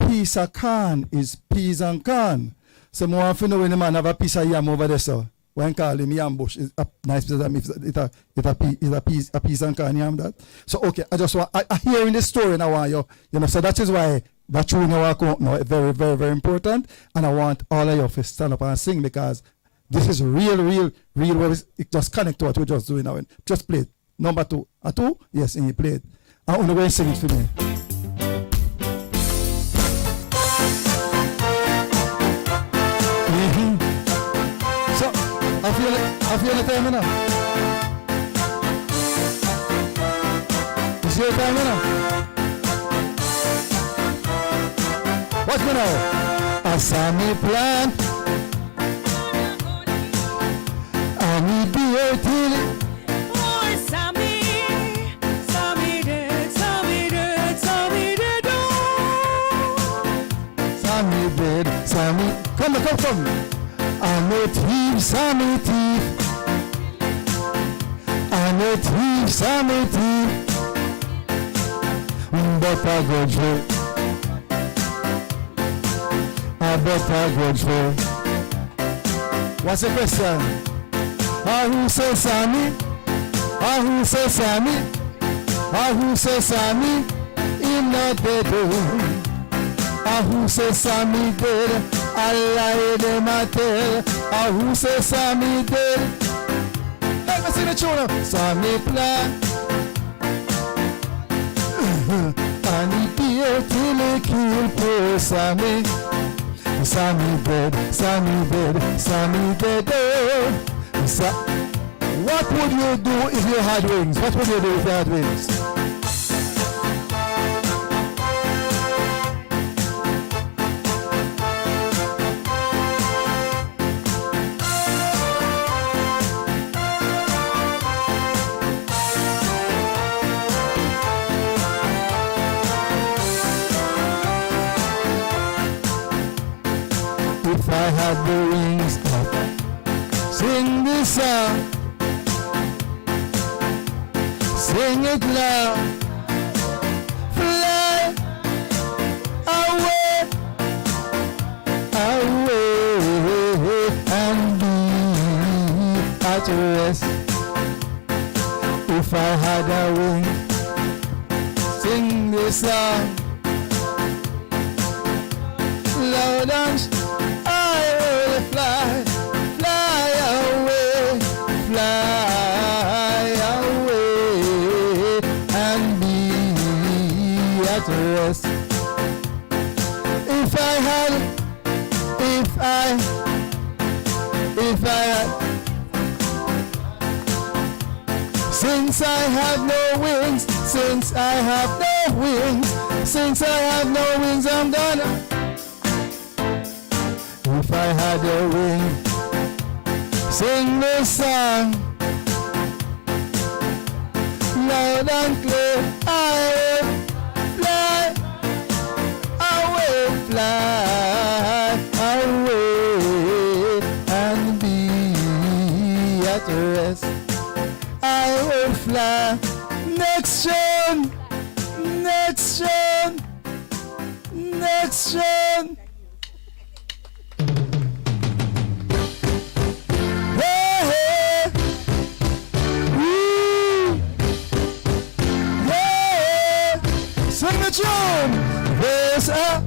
piece of corn, is peas and corn. So I want to know when the man have a piece of yam over there, so when call him yam bush, is a nice piece of yam, it's a piece and corn yam that. So okay, I just want, I hearing this story and I want you know, so that is why that tune you walk out now, very, very, very important. And I want all of you to stand up and sing because this is real, it just connect to what we're just doing now. Just play it. Number 2. A 2? Yes, and you play it. I want to go and sing it for me. So, I feel the time now. It's your time now. Watch me now. A Sammy plant. I be a till. Oh, Sammy dead, Sammy dead, Sammy dead. Sammy dead, Sammy. Come. I'm a thief, Sammy thief. I'm a thief, Sammy thief. But I go through. I better go through. What's the question? Who says Sammy? Who says Sammy? Who says Sammy? In the bedroom. Who says Sammy dead? I lie them a tell. Who says Sammy dead? Let me see the tune. Sammy plan. And he beer till he kill poor Sammy. Sammy dead, Sammy dead, Sammy dead. What would you do if you had wings? What would you do if you had wings? If I had the wings up, sing this song, sing it loud, fly away, and be at rest. If I had a wing, sing this song, loud and rest. If I had, since I have no wings, since I have no wings, since I have no wings, I'm gonna. If I had a wing, sing this song, loud and clear, I will fly I will fly. Next gen, next gen, next gen. Hey, hey. Woo. Yeah. Sing the tune. There's a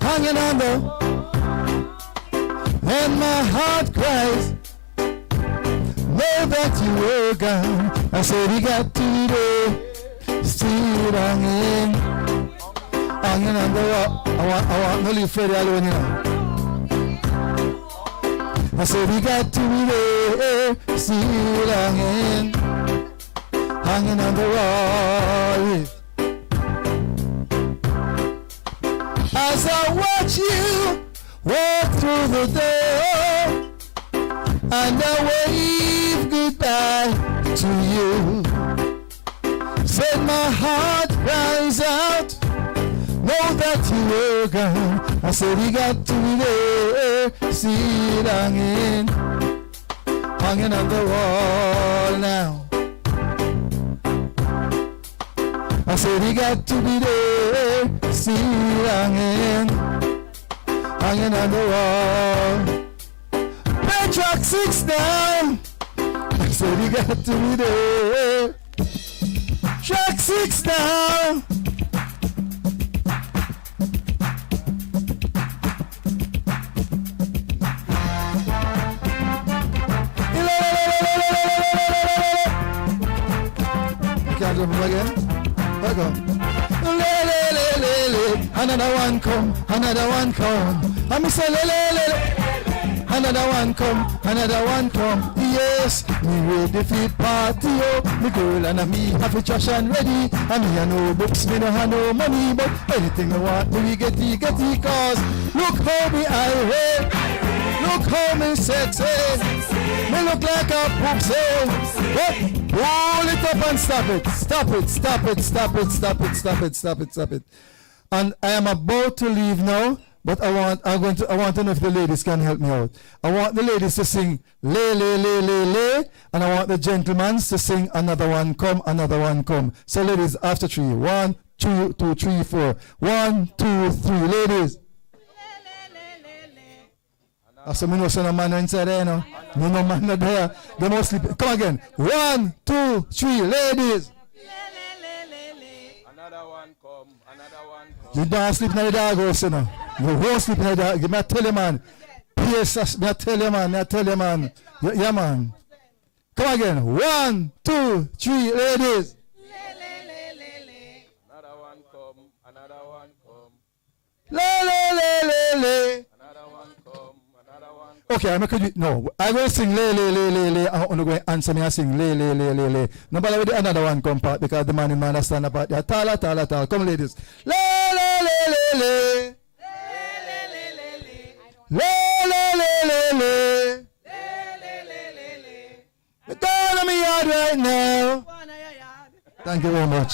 hanging on the, and my heart cries. Know that you were gone. I said we got to be there. Still hanging on the wall. I want to leave Freddie alone, you know. I said we got to be there. Still hanging on the wall. As I watch you walk through the door, and I wave goodbye to you. Said my heart cries out, know that you were gone. I said we got to be there, see it hanging on the wall now. I said we got to be there, see it hanging on the wall. Track 6 down. I said you got to be there. Track 6 down. You can't jump again. Back up. Another one come, another one come. I'm say le le le. Another one come, another one come. Yes, me ready for party, oh. Me girl and me have a trash and ready. And me a no books, me no have no money, but anything I want, me get it, cause look how me irate, look how me sexy. Me look like a poopsie. What? Hold it up and stop it. Stop it, stop it, stop it, stop it, stop it, stop it, stop it. And I am about to leave now. But I want to know if the ladies can help me out. I want the ladies to sing lay, lay, lay, lay, lay, and I want the gentlemen to sing another one come, another one come. So ladies, after 3, 1, 2, 3, 4. 1, 2, 3, ladies. I said, me know some man inside there, no man not there. They must sleep. Come again. 1, 2, 3, ladies. You don't sleep in the dog house, you know. You won't sleep in the dog. Me tell you, man. Yes, me tell you, man. Yeah, man. Come again. 1, 2, 3, ladies. Another one come. Another one come. Le, le, le, le, le. Another one come. Another one come. Okay, I'm not going to do. No, I will sing le, le, le, le, le. I'm going to answer me and sing le, le, le, le, le. Nobody with the another one come part because the man in man stand up part there. Tala, tala, tala. Come, ladies. Le, le, le, le, le. Le, le, le, le, le. We're going to my yard right now. Thank you very much.